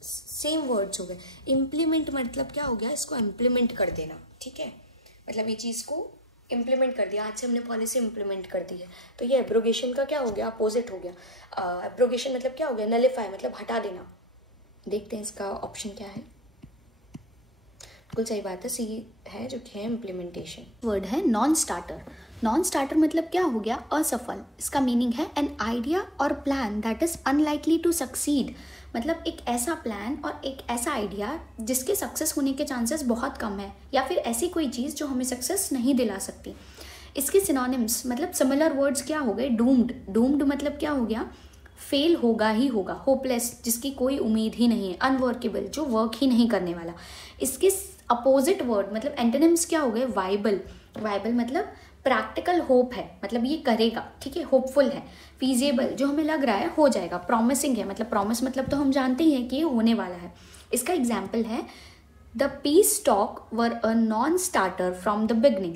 सेम वर्ड्स हो गए। इम्प्लीमेंट मतलब क्या हो गया, इसको इम्प्लीमेंट कर देना, ठीक है, मतलब ये चीज को इम्प्लीमेंट कर दिया, आज से हमने पॉलिसी इम्प्लीमेंट कर दी है। तो ये एब्रोगेशन का क्या हो गया, अपोजिट हो गया। एब्रोगेशन मतलब क्या हो गया, नलिफाई मतलब हटा देना। देखते हैं इसका ऑप्शन क्या है। बिल्कुल सही बात है, सी है जो कि है इम्प्लीमेंटेशन। वर्ड है नॉन स्टार्टर। नॉन स्टार्टर मतलब क्या हो गया, असफल। इसका मीनिंग है an idea or plan that is unlikely to succeed, मतलब एक ऐसा प्लान और एक ऐसा आइडिया जिसके सक्सेस होने के चांसेस बहुत कम है, या फिर ऐसी कोई चीज़ जो हमें सक्सेस नहीं दिला सकती। इसके सिनोनिम्स मतलब सिमिलर वर्ड्स क्या हो गए, डूम्ड मतलब क्या हो गया, फेल होगा ही होगा, होपलेस जिसकी कोई उम्मीद ही नहीं है, अनवर्केबल जो वर्क ही नहीं करने वाला। इसके अपोजिट वर्ड मतलब एंटोनिम्स क्या हो गए, वाइबल मतलब प्रैक्टिकल होप है, मतलब ये करेगा, ठीक है, होपफुल है। फीजेबल जो हमें लग रहा है हो जाएगा। प्रॉमिसिंग है, मतलब प्रॉमिस मतलब तो हम जानते ही हैं कि ये होने वाला है। इसका एग्जाम्पल है the piece talk were a non starter from the beginning,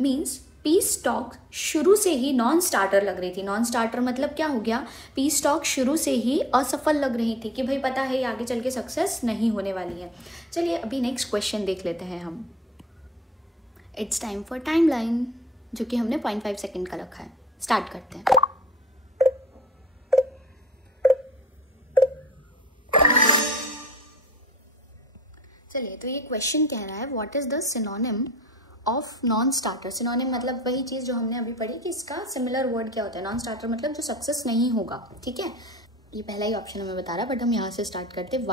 means piece talk शुरू से ही नॉन स्टार्टर लग रही थी। नॉन स्टार्टर मतलब क्या हो गया, पीस टॉक शुरू से ही असफल लग रही थी कि भाई पता है आगे चल के सक्सेस नहीं होने वाली है। चलिए अभी नेक्स्ट क्वेश्चन देख लेते हैं हम। इट्स टाइम फॉर टाइमलाइन, जो कि हमने 0.5 सेकेंड का रखा है। स्टार्ट करते हैं। चलिए तो ये क्वेश्चन कह रहा है what is the synonym of non starter. Synonym मतलब वही चीज जो हमने अभी पढ़ी कि इसका सिमिलर वर्ड क्या होता है। नॉन स्टार्टर मतलब जो सक्सेस नहीं होगा, ठीक है, ये पहला ही ऑप्शन हमें बता रहा है, बट हम यहाँ से स्टार्ट करते हैं।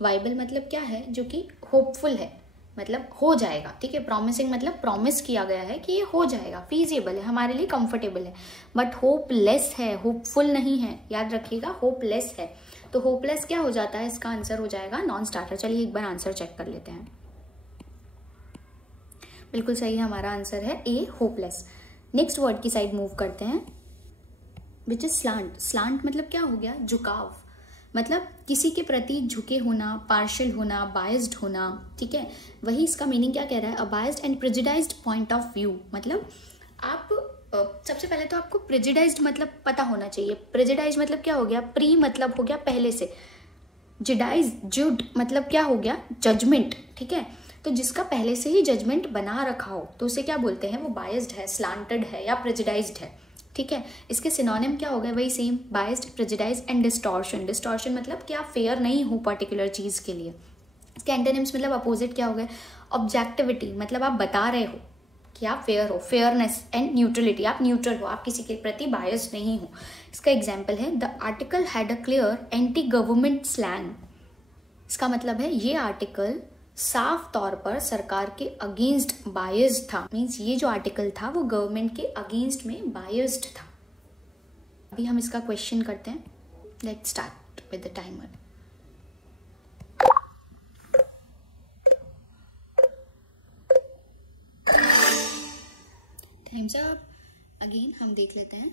वाइबल मतलब क्या है, जो कि होपफुल है, मतलब हो जाएगा, ठीक है। प्रॉमिसिंग मतलब प्रॉमिस किया गया है कि ये हो जाएगा, फीजिबल है, हमारे लिए कंफर्टेबल है। बट होपलेस है, होपफुल नहीं है, याद रखिएगा, होपलेस है। तो होपलेस क्या हो जाता है, इसका आंसर हो जाएगा नॉन स्टार्टर। चलिए एक बार आंसर चेक कर लेते हैं। बिल्कुल सही है, हमारा आंसर है ए, होपलेस। नेक्स्ट वर्ड की साइड मूव करते हैं, विच इज स्लांट। स्लांट मतलब क्या हो गया, झुकाव, मतलब किसी के प्रति झुके होना, पार्शियल होना, बायस्ड होना, ठीक है। वही इसका मीनिंग क्या कह रहा है, a biased and prejudiced point of view. मतलब आप सबसे पहले तो आपको प्रेजुडाइज्ड मतलब पता होना चाहिए। प्रेजुडाइज्ड मतलब क्या हो गया, प्री मतलब हो गया पहले से, जुड मतलब क्या हो गया, जजमेंट, ठीक है। तो जिसका पहले से ही जजमेंट बना रखा हो तो उसे क्या बोलते हैं, वो बायस्ड है, स्लांटेड है या प्रेजुडाइज्ड है, ठीक है। इसके सिनोनिम क्या हो गए, वही same, biased, prejudiced and distortion. Distortion मतलब क्या, फेयर नहीं हो पर्टिकुलर चीज के लिए। इसके एंटोनिम्स मतलब अपोजिट क्या हो गए, ऑब्जेक्टिविटी मतलब आप बता रहे हो कि आप फेयर हो, फेयरनेस एंड न्यूट्रलिटी, आप न्यूट्रल हो, आप किसी के प्रति बायस्ड नहीं हो। इसका एग्जाम्पल है the article had a clear anti government slang. इसका मतलब है ये आर्टिकल साफ तौर पर सरकार के अगेंस्ट बायस्ड था। मीन्स ये जो आर्टिकल था वो गवर्नमेंट के अगेंस्ट में बायस्ड था। अभी हम इसका क्वेश्चन करते हैं। Let's start with the timer. Times up. Again हम देख लेते हैं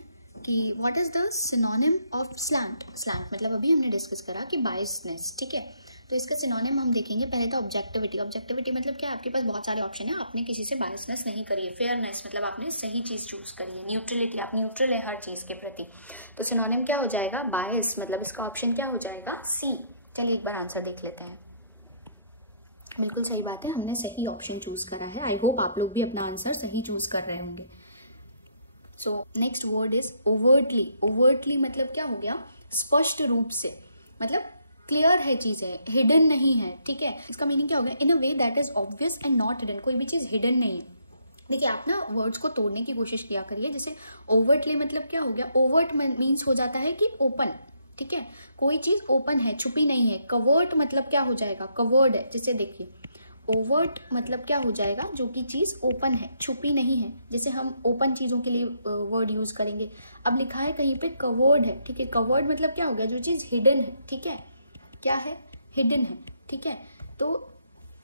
कि what is the synonym of slant. Slant मतलब अभी हमने डिस्कस करा कि बायस्डनेस, ठीक है। तो इसका सिनोनिम हम देखेंगे। पहले तो ऑब्जेक्टिविटी। ऑब्जेक्टिविटी मतलब क्या है, आपके पास बहुत सारे ऑप्शन है, आपने किसी से बायसनेस नहीं करी है। फेयरनेस मतलब आपने सही चीज चूज करी है। न्यूट्रलिटी, आप न्यूट्रल है हर चीज के प्रति। तो सिनोनिम क्या हो जाएगा, बायस, मतलब इसका ऑप्शन क्या हो जाएगा, सी। चलिए एक बार आंसर देख लेते हैं। बिल्कुल सही बात है, हमने सही ऑप्शन चूज करा है। आई होप आप लोग भी अपना आंसर सही चूज कर रहे होंगे। So next word is overtly. Overtly मतलब क्या हो गया, स्पष्ट रूप से, मतलब क्लियर है चीजें, हिडन नहीं है, ठीक है। इसका मीनिंग क्या हो गया, in a way that is obvious and not hidden. कोई भी चीज हिडन नहीं है। देखिए आप ना वर्ड्स को तोड़ने की कोशिश किया करिए। जैसे ओवर्टली मतलब क्या हो गया, ओवर्ट मीन्स हो जाता है कि ओपन, ठीक है, कोई चीज ओपन है, छुपी नहीं है। कवर्ट मतलब क्या हो जाएगा, कवर्ड है। जैसे देखिए ओवर्ट मतलब क्या हो जाएगा, जो कि चीज ओपन है, छुपी नहीं है। जैसे हम ओपन चीजों के लिए वर्ड यूज करेंगे। अब लिखा है कहीं पे कवर्ड है, ठीक है। कवर्ड मतलब क्या हो गया, जो चीज हिडन है, ठीक है। क्या है, हिडन है, ठीक है। तो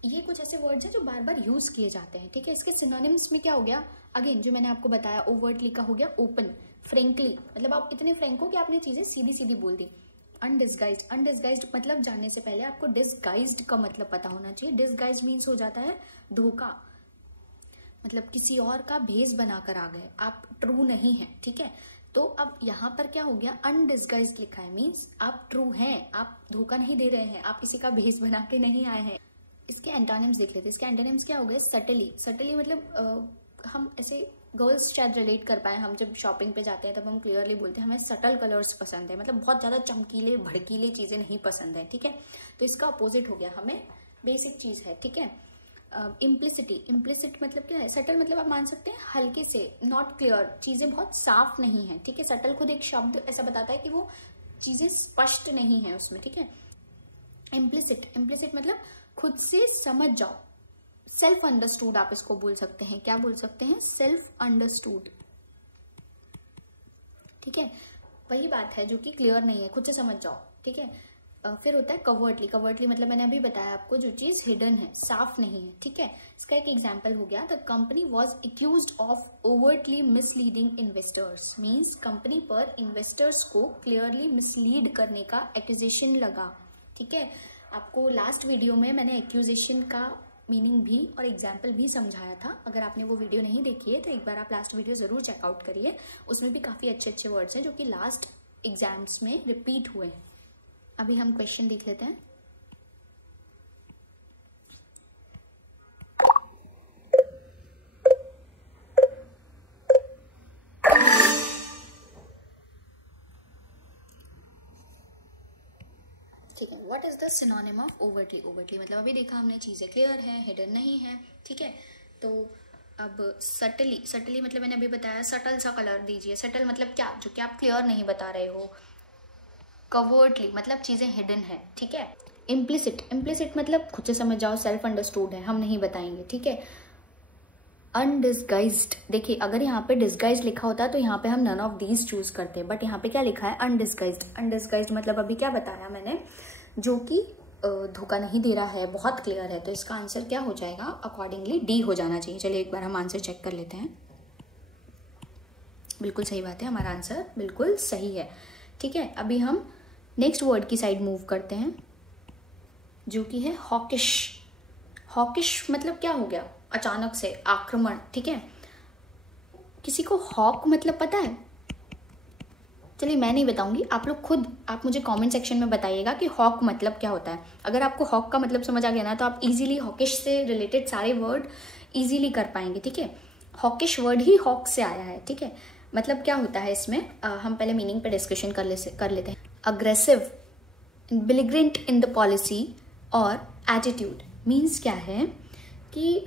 ये कुछ ऐसे वर्ड्स हैं जो बार बार यूज किए जाते हैं, ठीक है। इसके सिनोनिम्स में क्या हो गया, अगेन जो मैंने आपको बताया, ओवर्टली का हो गया ओपन। फ्रेंकली मतलब आप इतने फ्रेंक हो कि आपने चीजें सीधी सीधी बोल दी। अनडिस्गाइज्ड, अनडिस्गाइज्ड मतलब जानने से पहले आपको डिस्गाइज्ड का मतलब पता होना चाहिए। डिस्गाइज्ड मीन्स हो जाता है धोखा, मतलब किसी और का भेष बनाकर आ गए, आप ट्रू नहीं है, ठीक है। तो अब यहाँ पर क्या हो गया, अनडिस्गाइज्ड लिखा है, मीन्स आप ट्रू हैं, आप धोखा नहीं दे रहे हैं, आप किसी का भेष बना के नहीं आए हैं। इसके एंटोनिम्स देख लेते हैं। इसके एंटोनिम्स क्या हो गए, सटली। सटली मतलब हम ऐसे गर्ल्स शायद रिलेट कर पाए, हम जब शॉपिंग पे जाते हैं तब हम क्लियरली बोलते हैं हमें सटल कलर्स पसंद है, मतलब बहुत ज्यादा चमकीले भड़कीले चीजें नहीं पसंद है, ठीक है। तो इसका अपोजिट हो गया, हमें बेसिक चीज है, ठीक है। इम्प्लिसिटी, इम्प्लिसिट मतलब क्या है, सटल मतलब आप मान सकते हैं हल्के से, नॉट क्लियर, चीजें बहुत साफ नहीं है, ठीक है। सटल खुद एक शब्द ऐसा बताता है कि वो चीजें स्पष्ट नहीं है उसमें, ठीक है। इम्प्लिसिट, इम्प्लिसिट मतलब खुद से समझ जाओ, सेल्फ अंडरस्टूड आप इसको बोल सकते हैं। क्या बोल सकते हैं, सेल्फ अंडरस्टूड, ठीक है। वही बात है जो कि क्लियर नहीं है, खुद से समझ जाओ, ठीक है। फिर होता है कवर्टली। कवर्टली मतलब मैंने अभी बताया आपको, जो चीज हिडन है, साफ नहीं है, ठीक है। इसका एक एग्जांपल हो गया, the company was accused of overtly misleading investors. Means company पर इन्वेस्टर्स को क्लियरली मिसलीड करने का एक्यूजेशन लगा, ठीक है। आपको लास्ट वीडियो में मैंने एक्यूजेशन का मीनिंग भी और एग्जाम्पल भी समझाया था। अगर आपने वो वीडियो नहीं देखी है तो एक बार आप लास्ट वीडियो जरूर चेकआउट करिए, उसमें भी काफी अच्छे अच्छे वर्ड्स हैं जो कि लास्ट एग्जाम्स में रिपीट हुए हैं। अभी हम क्वेश्चन देख लेते हैं। ठीक है, what is the synonym of overtly. Overtly मतलब अभी देखा हमने, चीजें क्लियर है, हिडन नहीं है, ठीक है। तो अब सटली, सटली मतलब मैंने अभी बताया, सटल सा कलर दीजिए। सटल मतलब क्या, जो कि आप क्लियर नहीं बता रहे हो। कवर्टली मतलब चीजें हिडन है, ठीक है। इम्प्लिसिट, इम्प्लिसिट मतलब खुद से समझ जाओ, सेल्फ अंडरस्टूड है, हम नहीं बताएंगे, ठीक है। अनडिस्गाइज्ड, देखिए अगर यहाँ पे डिस्गाइज लिखा होता तो यहाँ पे हम नन ऑफ दीज चूज करते, बट यहाँ पे क्या लिखा है, अनडिस्गाइज्ड। अनडिस्गाइज्ड मतलब अभी क्या बताया मैंने, जो कि धोखा नहीं दे रहा है, बहुत क्लियर है। तो इसका आंसर क्या हो जाएगा, अकॉर्डिंगली डी हो जाना चाहिए। चलिए एक बार हम आंसर चेक कर लेते हैं। बिल्कुल सही बात है, हमारा आंसर बिल्कुल सही है, ठीक है। अभी हम नेक्स्ट वर्ड की साइड मूव करते हैं, जो कि है हॉकिश। हॉकिश मतलब क्या हो गया, अचानक से आक्रमण, ठीक है। किसी को हॉक मतलब पता है, चलिए मैं नहीं बताऊंगी, आप लोग खुद, आप मुझे कमेंट सेक्शन में बताइएगा कि हॉक मतलब क्या होता है। अगर आपको हॉक का मतलब समझ आ गया ना, तो आप इजीली हॉकिश से रिलेटेड सारे वर्ड इजीली कर पाएंगे, ठीक है। हॉकिश वर्ड ही हॉक से आया है, ठीक है। मतलब क्या होता है इसमें, हम पहले मीनिंग पे डिस्कशन कर लेते हैं। अग्रेसिव, बिलिग्रेंट इन द पॉलिसी और एटीट्यूड। मीन्स क्या है कि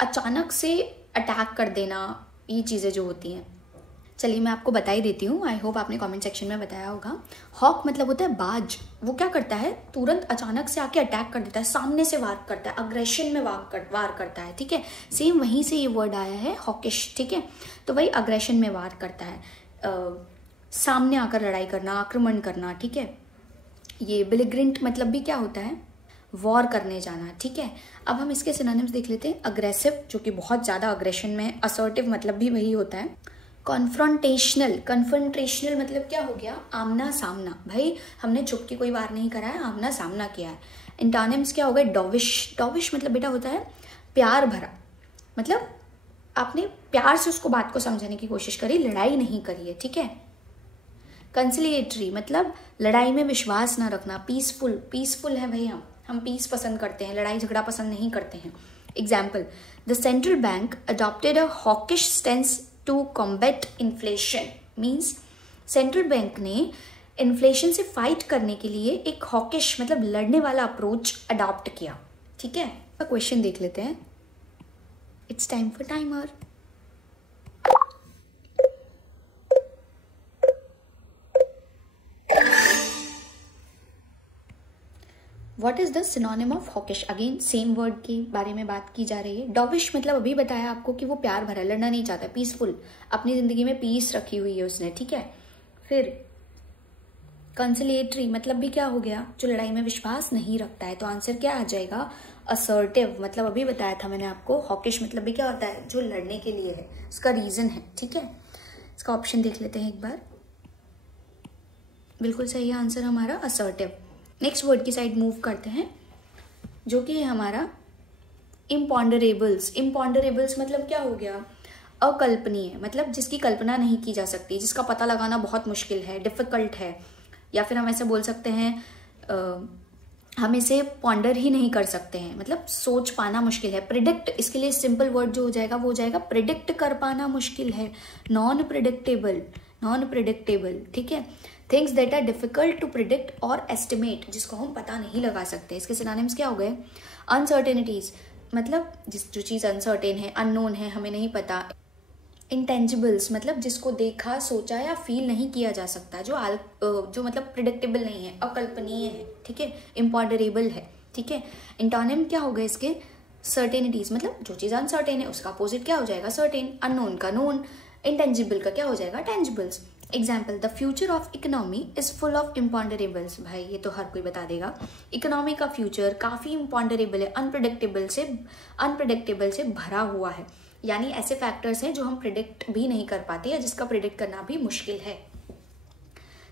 अचानक से अटैक कर देना, ये चीज़ें जो होती हैं। चलिए मैं आपको बता ही देती हूँ, आई होप आपने कमेंट सेक्शन में बताया होगा। हॉक मतलब होता है बाज। वो क्या करता है, तुरंत अचानक से आके अटैक कर देता है, सामने से वार करता है, अग्रेशन में वार करता है, ठीक है। सेम वहीं से ये वर्ड आया है हॉकिश, ठीक है। तो वही अग्रेशन में वार करता है, सामने आकर लड़ाई करना, आक्रमण करना, ठीक है। ये बेलिग्रेंट मतलब भी क्या होता है, वॉर करने जाना, ठीक है। अब हम इसके सिनोनिम्स देख लेते हैं। अग्रेसिव, जो कि बहुत ज़्यादा अग्रेशन में। असर्टिव मतलब भी वही होता है। कॉन्फ्रंटेशनल, कन्फ्रंटेशनल मतलब क्या हो गया, आमना सामना। भाई हमने छुप के कोई वार नहीं करा है, आमना सामना किया है। एंटोनिम्स क्या हो गए, डॉविश। डॉविश मतलब बेटा होता है प्यार भरा, मतलब आपने प्यार से उसको बात को समझाने की कोशिश करी, लड़ाई नहीं करी है, ठीक है। कंसिलिएटरी मतलब लड़ाई में विश्वास ना रखना। पीसफुल, पीसफुल है भाई, हम पीस पसंद करते हैं, लड़ाई झगड़ा पसंद नहीं करते हैं। Example, the central bank adopted a hawkish stance to combat inflation. Means central bank ने इन्फ्लेशन से फाइट करने के लिए एक हॉकिश मतलब लड़ने वाला अप्रोच अडॉप्ट किया, ठीक है। क्वेश्चन देख लेते हैं। It's time for timer. What is the synonym of hawkish. Again same word के बारे में बात की जा रही है। डॉविश मतलब अभी बताया आपको कि वो प्यार भरा, लड़ना नहीं चाहता, पीसफुल, अपनी जिंदगी में पीस रखी हुई है उसने, ठीक है। फिर कंसिलिएटरी मतलब भी क्या हो गया, जो लड़ाई में विश्वास नहीं रखता है। तो आंसर क्या आ जाएगा, असर्टिव। मतलब अभी बताया था मैंने आपको, हॉकिश मतलब भी क्या होता है, जो लड़ने के लिए है, उसका रीजन है, ठीक है। इसका ऑप्शन देख लेते हैं एक बार। बिल्कुल सही है आंसर हमारा, असर्टिव। नेक्स्ट वर्ड की साइड मूव करते हैं, जो कि है हमारा इम्पॉन्डरेबल्स। इम्पॉन्डरेबल्स मतलब क्या हो गया, अकल्पनीय, मतलब जिसकी कल्पना नहीं की जा सकती, जिसका पता लगाना बहुत मुश्किल है, डिफिकल्ट है, या फिर हम ऐसे बोल सकते हैं हम इसे पॉन्डर ही नहीं कर सकते हैं, मतलब सोच पाना मुश्किल है। प्रिडिक्ट, इसके लिए सिंपल वर्ड जो हो जाएगा वो हो जाएगा प्रिडिक्ट कर पाना मुश्किल है। नॉन प्रिडिक्टेबल, नॉन प्रिडिक्टेबल, ठीक है। Things that are difficult to predict or estimate, जिसको हम पता नहीं लगा सकते। इसके सिनोनिम्स क्या हो गए, अनसर्टेनिटीज मतलब जो चीज़ अनसर्टेन है, अननोन है, हमें नहीं पता। इंटेंजिबल्स मतलब जिसको देखा, सोचा या फील नहीं किया जा सकता, जो मतलब प्रिडिक्टेबल नहीं है, अकल्पनीय है, ठीक है, इम्पॉन्डरेबल है, ठीक है। इंटोनिम क्या हो गए इसके, सर्टेनिटीज मतलब जो चीज़ अनसर्टेन है उसका अपोजिट क्या हो जाएगा, सर्टेन। अननोन का नोन, इंटेंजिबल का क्या हो जाएगा, tangibles. Example, the future of economy is full of imponderables. भाई ये तो हर कोई बता देगा, इकोनॉमी का फ्यूचर काफ़ी इम्पॉन्डरेबल है, अनप्रिडिक्टेबल से भरा हुआ है। यानी ऐसे फैक्टर्स हैं जो हम प्रिडिक्ट भी नहीं कर पाते या जिसका प्रिडिक्ट करना भी मुश्किल है।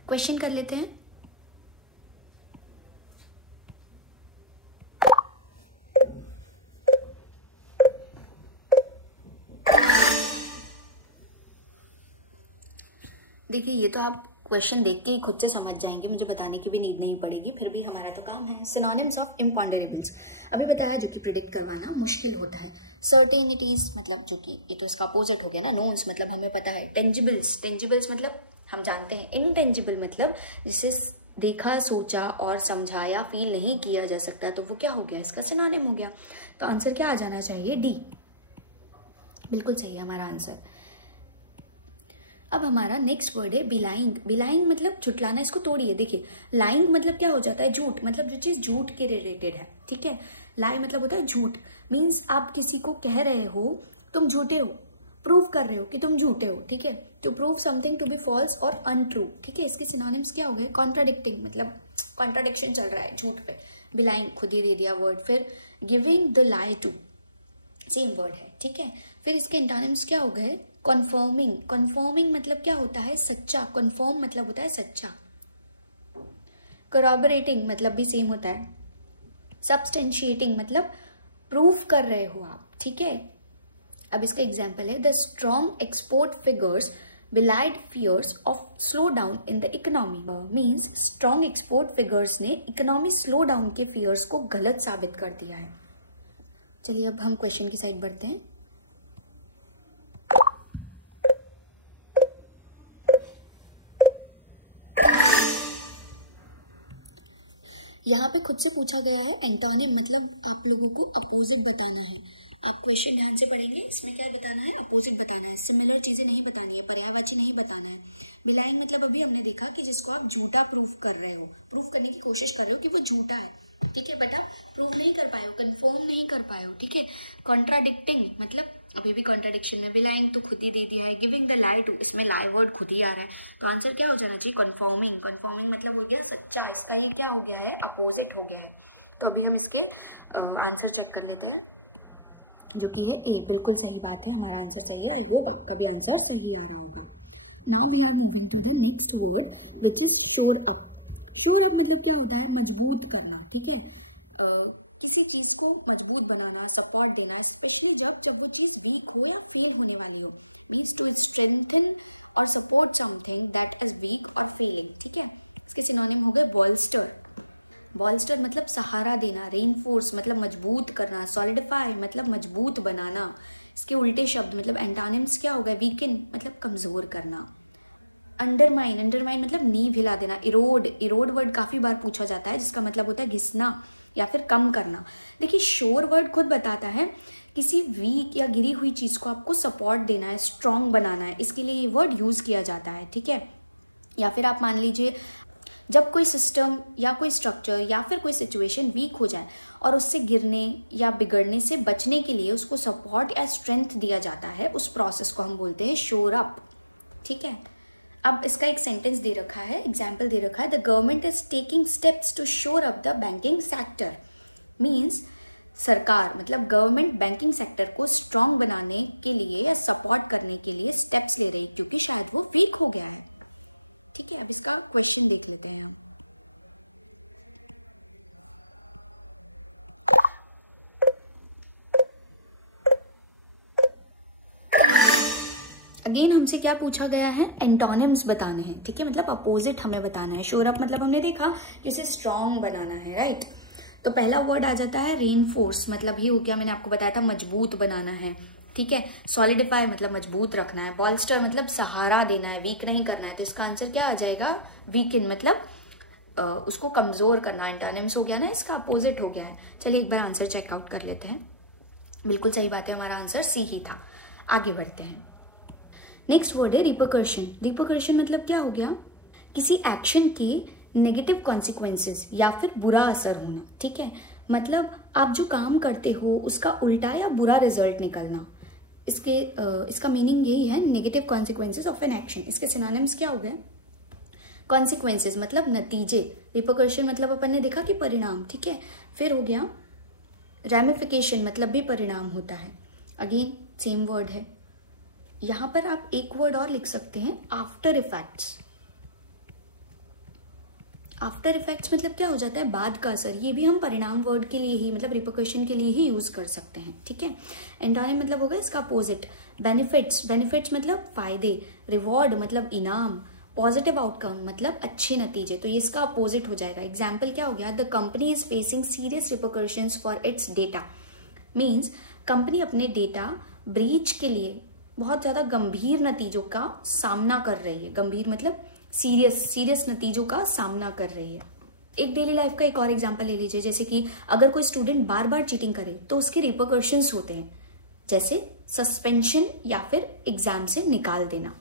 क्वेश्चन कर लेते हैं। देखिए ये तो आप क्वेश्चन देख के ही खुद से समझ जाएंगे, मुझे बताने की भी नीड नहीं पड़ेगी, फिर भी हमारा तो काम है। सिनोनिम्स ऑफ इम्पॉन्डरेबल्स अभी बताया, जो कि प्रिडिक्ट करवाना मुश्किल होता है। सर्टेनिटीज मतलब जो कि ये तो इसका अपोजिट हो गया ना, नोन्स मतलब हमें पता है। टेंजिबल्स, टेंजिबल्स मतलब हम जानते हैं। इनटेंजिबल मतलब जिसे देखा, सोचा और समझा या फील नहीं किया जा सकता, तो वो क्या हो गया, इसका सिनोनिम हो गया। तो आंसर क्या आ जाना चाहिए, डी। बिल्कुल सही है हमारा आंसर। अब हमारा नेक्स्ट वर्ड है बिलाइंग। बिलाइंग मतलब झुटलाना, इसको तोड़िए। देखिए लाइंग मतलब क्या हो जाता है, झूठ, मतलब जो चीज झूठ के रिलेटेड है, ठीक है। लाई मतलब होता है झूठ, मीन्स आप किसी को कह रहे हो तुम झूठे हो, प्रूव कर रहे हो कि तुम झूठे हो, ठीक है। To prove something to be false or untrue, ठीक है। इसके सिनोनिम्स क्या हो गए, कॉन्ट्राडिक्टिंग मतलब कॉन्ट्राडिक्शन चल रहा है झूठ पे, बिलाइंग खुद ही दे दिया वर्ड। फिर giving the lie to, same word है, ठीक है। फिर इसके एंटोनिम्स क्या हो गए, कन्फर्मिंग। कन्फर्मिंग मतलब क्या होता है, सच्चा। कन्फर्म मतलब होता है सच्चा। करॉबरेटिंग मतलब भी सेम होता है। सब्सटेंशिएटिंग मतलब प्रूफ कर रहे हो आप, ठीक है। अब इसका एग्जाम्पल है, the strong export figures belied fears of slow down in the economy. Means strong export figures ने इकोनॉमी स्लो डाउन के फियर्स को गलत साबित कर दिया है। चलिए अब हम क्वेश्चन की साइड बढ़ते हैं। यहाँ पे खुद से पूछा गया है एंटोनिम मतलब आप लोगों को अपोजिट बताना है। आप क्वेश्चन ध्यान से पढ़ेंगे, इसमें क्या बताना है, अपोजिट बताना है, सिमिलर चीजें नहीं बतानी है, पर्यायवाची नहीं बताना है। बिलाइंग मतलब अभी हमने देखा कि जिसको आप झूठा प्रूफ कर रहे हो, प्रूफ करने की कोशिश कर रहे हो कि वो झूठा है, ठीक है, बट आप प्रूफ नहीं कर पाए हो, कंफर्म नहीं कर पाए हो, ठीक है। कॉन्ट्राडिक्टिंग मतलब अभी भी कॉन्ट्राडिक्शन में, बिलाइंग तो खुद ही दे दिया है, गिविंग द लाई टू, इसमें लाई वर्ड खुद ही आ रहा है, तो आंसर क्या हो जाना चाहिए, कन्फर्मिंग। कन्फर्मिंग मतलब हो गया सच्चा, इसका ही क्या हो गया है, अपोजिट हो गया है। तो अभी हम इसके आंसर चेक कर लेते हैं, जो कि है ए, बिल्कुल सही बात है, हमारा आंसर सही है, ये कभी आंसर सही आ रहा होगा। Now we are moving to the next word which is shore up. Shore up मतलब क्या होता है, मजबूत करना, ठीक है, किसी चीज को मजबूत बनाना, सपोर्ट देना, स्पेशली जब वो चीज वीक हो या फेल होने वाली हो, मीन्स टू स्ट्रेंथन और support something that is weak और फेलिंग, ठीक है। इसके सिनोनिम हो गए बॉल्स्टर। बॉल्स्टर मतलब सहारा देना, रीइंफोर्स मतलब मजबूत करना, सॉलिडिफाई मतलब मजबूत बनाना, ये उल्टे शब्द मतलब एंटोनिम्स क्या हो गया, वीकन मतलब कमजोर करना। अंडरमाइन, अंडरमाइन मतलब नींव हिला देना। इरोड, इरोड वर्ड काफी बार पूछा जाता है, जिसका मतलब होता है घिसना या फिर कम करना। लेकिन शोर वर्ड खुद बताता है किसी वीक या गिरी हुई चीज को आपको सपोर्ट देना है, स्ट्रॉन्ग बनाना है, इसके लिए ये वर्ड यूज किया जाता है, ठीक है। या फिर आप मान लीजिए जब कोई सिस्टम या कोई स्ट्रक्चर या फिर कोई सिचुएशन वीक हो जाए और उससे गिरने या बिगड़ने से बचने के लिए उसको सपोर्ट या स्ट्रेंथ दिया जाता है, उस प्रोसेस को हम बोलते हैं शोर अप, ठीक है। अब इसका एक सेंटेंस दे रखा है, एग्जाम्पल दे रखा है, the government is taking steps to shore up the banking sector. Means सरकार मतलब गवर्नमेंट बैंकिंग सेक्टर को स्ट्रॉन्ग बनाने के लिए या सपोर्ट करने के लिए स्टेप्स ले रही है, क्योंकि शायद वो वीक हो गया है, ठीक है। अब इसका क्वेश्चन देख लेते हैं हम। अगेन हमसे क्या पूछा गया है, एंटोनिम्स बताने हैं, ठीक है, मतलब अपोजिट हमें बताना है। शोर अप मतलब हमने देखा कि उसे स्ट्रॉन्ग बनाना है, राइट। तो पहला वर्ड आ जाता है रीइंफोर्स, मतलब ये हो गया, मैंने आपको बताया था मजबूत बनाना है, ठीक है। सॉलिडिफाई मतलब मजबूत रखना है। बॉल्स्टर मतलब सहारा देना है, वीक नहीं करना है, तो इसका आंसर क्या आ जाएगा, वीकन मतलब उसको कमजोर करना। एंटोनिम्स हो गया ना, इसका अपोजिट हो गया है। चलिए एक बार आंसर चेकआउट कर लेते हैं, बिल्कुल सही बात है, हमारा आंसर सी ही था। आगे बढ़ते हैं। नेक्स्ट वर्ड है रिपरकर्शन। रिपरकर्शन मतलब क्या हो गया, किसी एक्शन के नेगेटिव कॉन्सिक्वेंसेस या फिर बुरा असर होना, ठीक है। मतलब आप जो काम करते हो उसका उल्टा या बुरा रिजल्ट निकलना, इसका मीनिंग यही है, negative consequences of an action. इसके सिनोनिम्स क्या हो गए, कॉन्सिक्वेंसेस मतलब नतीजे, रिपरकर्शन मतलब अपन ने देखा कि परिणाम, ठीक है। फिर हो गया रैमिफिकेशन मतलब भी परिणाम होता है, अगेन सेम वर्ड है। यहां पर आप एक वर्ड और लिख सकते हैं, आफ्टर इफेक्ट्स। आफ्टर इफेक्ट्स मतलब क्या हो जाता है, बाद का असर। ये भी हम परिणाम वर्ड के लिए ही मतलब रिपरकशन के लिए ही यूज कर सकते हैं, ठीक है। एंटोनिम मतलब होगा इसका अपोजिट, बेनिफिट्स। बेनिफिट्स मतलब फायदे, रिवॉर्ड मतलब इनाम, पॉजिटिव आउटकम मतलब अच्छे नतीजे, तो ये इसका अपोजिट हो जाएगा। एग्जाम्पल क्या हो गया, the company is facing serious repercussions for its data. Means company अपने डेटा ब्रीच के लिए बहुत ज्यादा गंभीर नतीजों का सामना कर रही है। गंभीर मतलब सीरियस नतीजों का सामना कर रही है। एक डेली लाइफ का एक और एग्जांपल ले लीजिए, जैसे कि अगर कोई स्टूडेंट बार बार चीटिंग करे तो उसके रिपरकशंस होते हैं, जैसे सस्पेंशन या फिर एग्जाम से निकाल देना।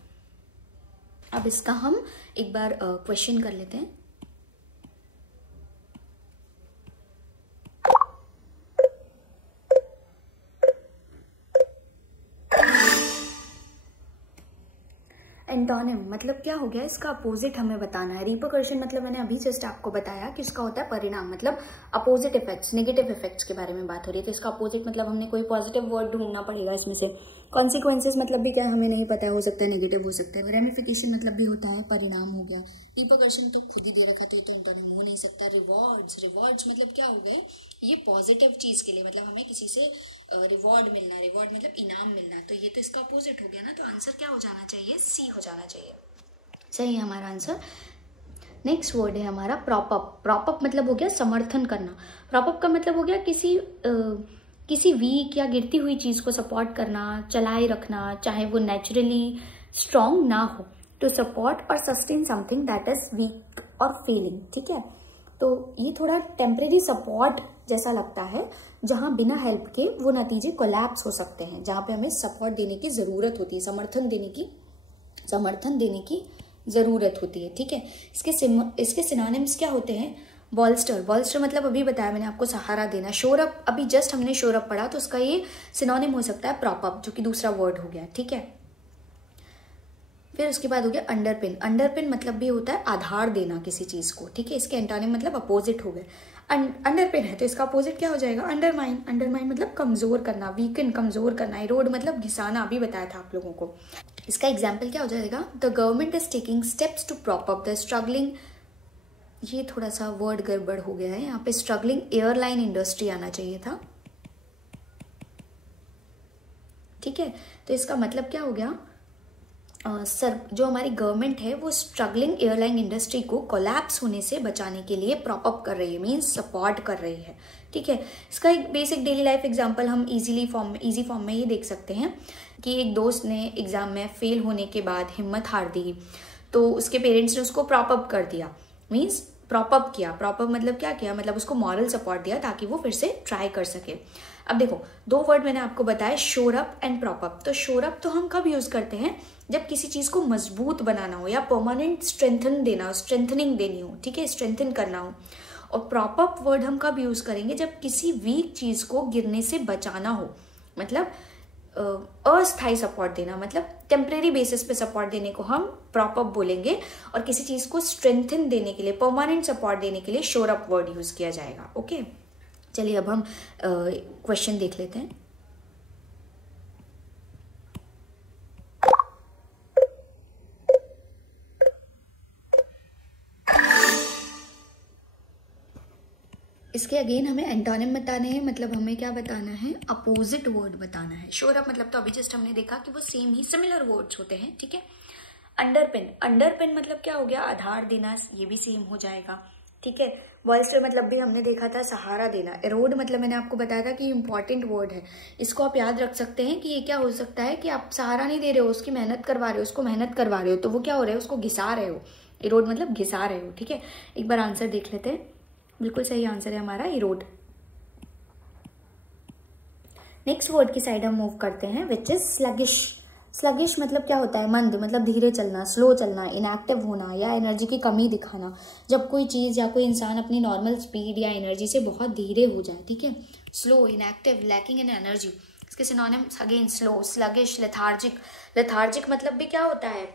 अब इसका हम एक बार क्वेश्चन कर लेते हैं। एंटोनिम मतलब क्या हो गया, इसका अपोजिट हमें बताना है। रिपरकशन मतलब मैंने अभी जस्ट आपको बताया कि इसका होता है परिणाम, मतलब अपोजिट इफेक्ट्स, नेगेटिव इफेक्ट्स के बारे में बात हो रही है, तो इसका अपोजिट मतलब हमने कोई पॉजिटिव वर्ड ढूंढना पड़ेगा इसमें से। कॉन्सिक्वेंसेज मतलब भी क्या हमें नहीं पता है, हो सकता है नेगेटिव हो सकता है। रेमिफिकेशन मतलब भी होता है परिणाम हो गया। रिपरकशन तो खुद ही दे रखा, तो ये तो एंटोनिम हो नहीं सकता। रिवॉर्ड्स मतलब क्या हो गए, ये पॉजिटिव चीज के लिए, मतलब हमें किसी से रिवॉर्ड मिलना, रिवॉर्ड मतलब इनाम मिलना, तो ये तो इसका अपोजिट हो गया ना, तो आंसर क्या हो जाना चाहिए, सी हो जाना चाहिए। सही है हमारा आंसर। नेक्स्ट वर्ड है हमारा प्रॉपअप। प्रॉपअप मतलब हो गया समर्थन करना। प्रॉपअप का मतलब हो गया किसी वीक या गिरती हुई चीज को सपोर्ट करना, चलाए रखना, चाहे वो नेचुरली स्ट्रॉन्ग ना हो। टू सपोर्ट और sustain something that is weak और फेलिंग, ठीक है। तो ये थोड़ा टेम्परेरी सपोर्ट जैसा लगता है, जहाँ बिना हेल्प के वो नतीजे कोलैप्स हो सकते हैं, जहाँ पे हमें सपोर्ट देने की ज़रूरत होती है, समर्थन देने की ज़रूरत होती है। ठीक है, इसके सिनोनिम्स क्या होते हैं? बॉल्स्टर मतलब अभी बताया मैंने आपको, सहारा देना। शोरअप, अभी जस्ट हमने शोरअप पढ़ा, तो उसका ये सिनोनिम हो सकता है प्रॉप अप, जो कि दूसरा वर्ड हो गया। ठीक है, फिर उसके बाद हो गया अंडरपिन मतलब भी होता है आधार देना किसी चीज को। ठीक है, इसके एंटोनिम मतलब अपोजिट हो गए। अंडरपिन है तो इसका अपोजिट क्या हो जाएगा? अंडरमाइन मतलब कमजोर करना, वीकन, कमजोर करना। इरोड मतलब घिसाना, अभी बताया था आप लोगों को। इसका एग्जाम्पल क्या हो जाएगा? The government is taking steps to prop up the struggling, ये थोड़ा सा वर्ड गड़बड़ हो गया है, यहाँ पे स्ट्रगलिंग एयरलाइन इंडस्ट्री आना चाहिए था। ठीक है, तो इसका मतलब क्या हो गया? जो हमारी गवर्नमेंट है वो स्ट्रगलिंग एयरलाइन इंडस्ट्री को कोलैप्स होने से बचाने के लिए प्रॉप अप कर रही है, मींस सपोर्ट कर रही है। ठीक है, इसका एक बेसिक डेली लाइफ एग्जांपल हम इजी फॉर्म में ये देख सकते हैं कि एक दोस्त ने एग्जाम में फेल होने के बाद हिम्मत हार दी, तो उसके पेरेंट्स ने उसको प्रॉप अप कर दिया, मींस प्रॉप अप किया। प्रॉप अप मतलब क्या किया? मतलब उसको मॉरल सपोर्ट दिया ताकि वो फिर से ट्राई कर सके। अब देखो, दो वर्ड मैंने आपको बताया, शोरअप एंड प्रॉप अप। तो शोरअप तो हम कब यूज करते हैं? जब किसी चीज को मजबूत बनाना हो या परमानेंट स्ट्रेंथनिंग देनी हो। ठीक है, स्ट्रेंथन करना हो। और प्रॉप अप वर्ड हम कब यूज करेंगे? जब किसी वीक चीज को गिरने से बचाना हो, मतलब अस्थायी सपोर्ट देना, मतलब टेम्परेरी बेसिस पे सपोर्ट देने को हम प्रॉप अप बोलेंगे। और किसी चीज को स्ट्रेंथन देने के लिए, परमानेंट सपोर्ट देने के लिए शोरअप वर्ड यूज किया जाएगा। ओके, चलिए अब हम क्वेश्चन देख लेते हैं। इसके अगेन हमें एंटोनिम बताने हैं, मतलब हमें क्या बताना है? अपोजिट वर्ड बताना है। शोरअप मतलब तो अभी जस्ट हमने देखा कि वो सेम ही सिमिलर वर्ड्स होते हैं। ठीक है, अंडरपिन मतलब क्या हो गया? आधार देना, ये भी सेम हो जाएगा। ठीक है, बॉल्स्टर मतलब भी हमने देखा था सहारा देना। एरोड मतलब मैंने आपको बताया था कि इंपॉर्टेंट वर्ड है, इसको आप याद रख सकते हैं कि ये क्या हो सकता है कि आप सहारा नहीं दे रहे हो, उसकी मेहनत करवा रहे हो, उसको मेहनत करवा रहे हो, तो वो क्या हो रहा है? उसको घिसा रहे हो। एरोड मतलब घिसा रहे हो। ठीक है, एक बार आंसर देख लेते हैं। बिल्कुल सही आंसर है हमारा इरोड। नेक्स्ट वर्ड की साइड हम मूव करते हैं, विच इज स्लगिश मतलब क्या होता है? मंद, मतलब धीरे चलना, स्लो चलना, इनएक्टिव होना या एनर्जी की कमी दिखाना। जब कोई चीज या कोई इंसान अपनी नॉर्मल स्पीड या एनर्जी से बहुत धीरे हो जाए। ठीक है, slow, inactive, lacking in energy. इसके synonyms again slow, sluggish, lethargic मतलब भी क्या होता है?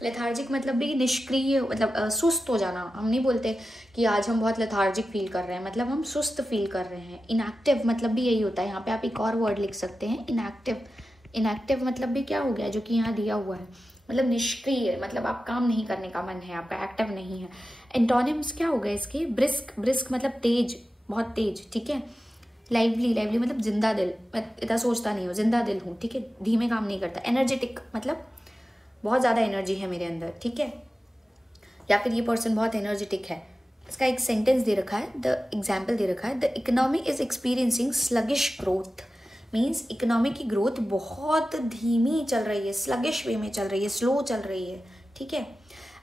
लेथार्जिक मतलब भी निष्क्रिय, मतलब सुस्त हो जाना। हम नहीं बोलते कि आज हम बहुत लेथार्जिक फील कर रहे हैं, मतलब हम सुस्त फील कर रहे हैं। इनएक्टिव मतलब भी यही होता है। यहाँ पे आप एक और वर्ड लिख सकते हैं, इनएक्टिव मतलब भी क्या हो गया? जो कि यहाँ दिया हुआ है, मतलब निष्क्रिय, मतलब आप काम नहीं करने का मन है, आपका एक्टिव नहीं है। एंटोनिम्स क्या हो गए इसके? ब्रिस्क मतलब तेज, बहुत तेज। ठीक है, लाइवली मतलब जिंदा दिल, मैं इतना सोचता नहीं हूँ, जिंदा दिल हूँ। ठीक है, धीमे काम नहीं करता। एनर्जेटिक मतलब बहुत ज़्यादा एनर्जी है मेरे अंदर। ठीक है, या फिर ये पर्सन बहुत एनर्जेटिक है। इसका एक सेंटेंस दे रखा है, द एग्जाम्पल दे रखा है, the economy is experiencing sluggish growth. Means economy की ग्रोथ बहुत धीमी चल रही है, स्लगिश वे में चल रही है, स्लो चल रही है। ठीक है,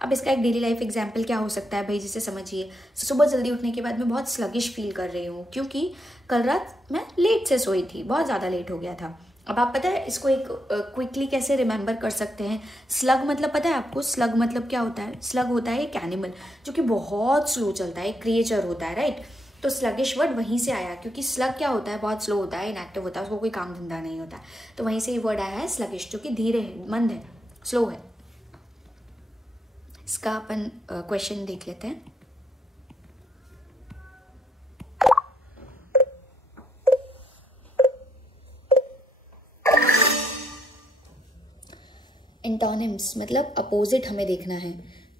अब इसका एक डेली लाइफ एग्जाम्पल क्या हो सकता है भाई, जिसे समझिए। सुबह जल्दी उठने के बाद मैं बहुत स्लगिश फील कर रही हूँ, क्योंकि कल रात मैं लेट से सोई थी, बहुत ज़्यादा लेट हो गया था। अब आप पता है इसको एक क्विकली कैसे रिमेंबर कर सकते हैं? स्लग मतलब पता है आपको? स्लग मतलब क्या होता है? स्लग होता है एक एनिमल जो कि बहुत स्लो चलता है, एक क्रिएचर होता है, राइट। तो स्लगिश वर्ड वहीं से आया, क्योंकि स्लग क्या होता है? बहुत स्लो होता है, इनएक्टिव होता है, उसको कोई काम धंधा नहीं होता, तो वहीं से ये वर्ड आया है स्लगिश, जो कि धीरे है, मंद है, स्लो है। इसका अपन क्वेश्चन देख लेते हैं। एंटोनिम्स मतलब अपोजिट हमें देखना है।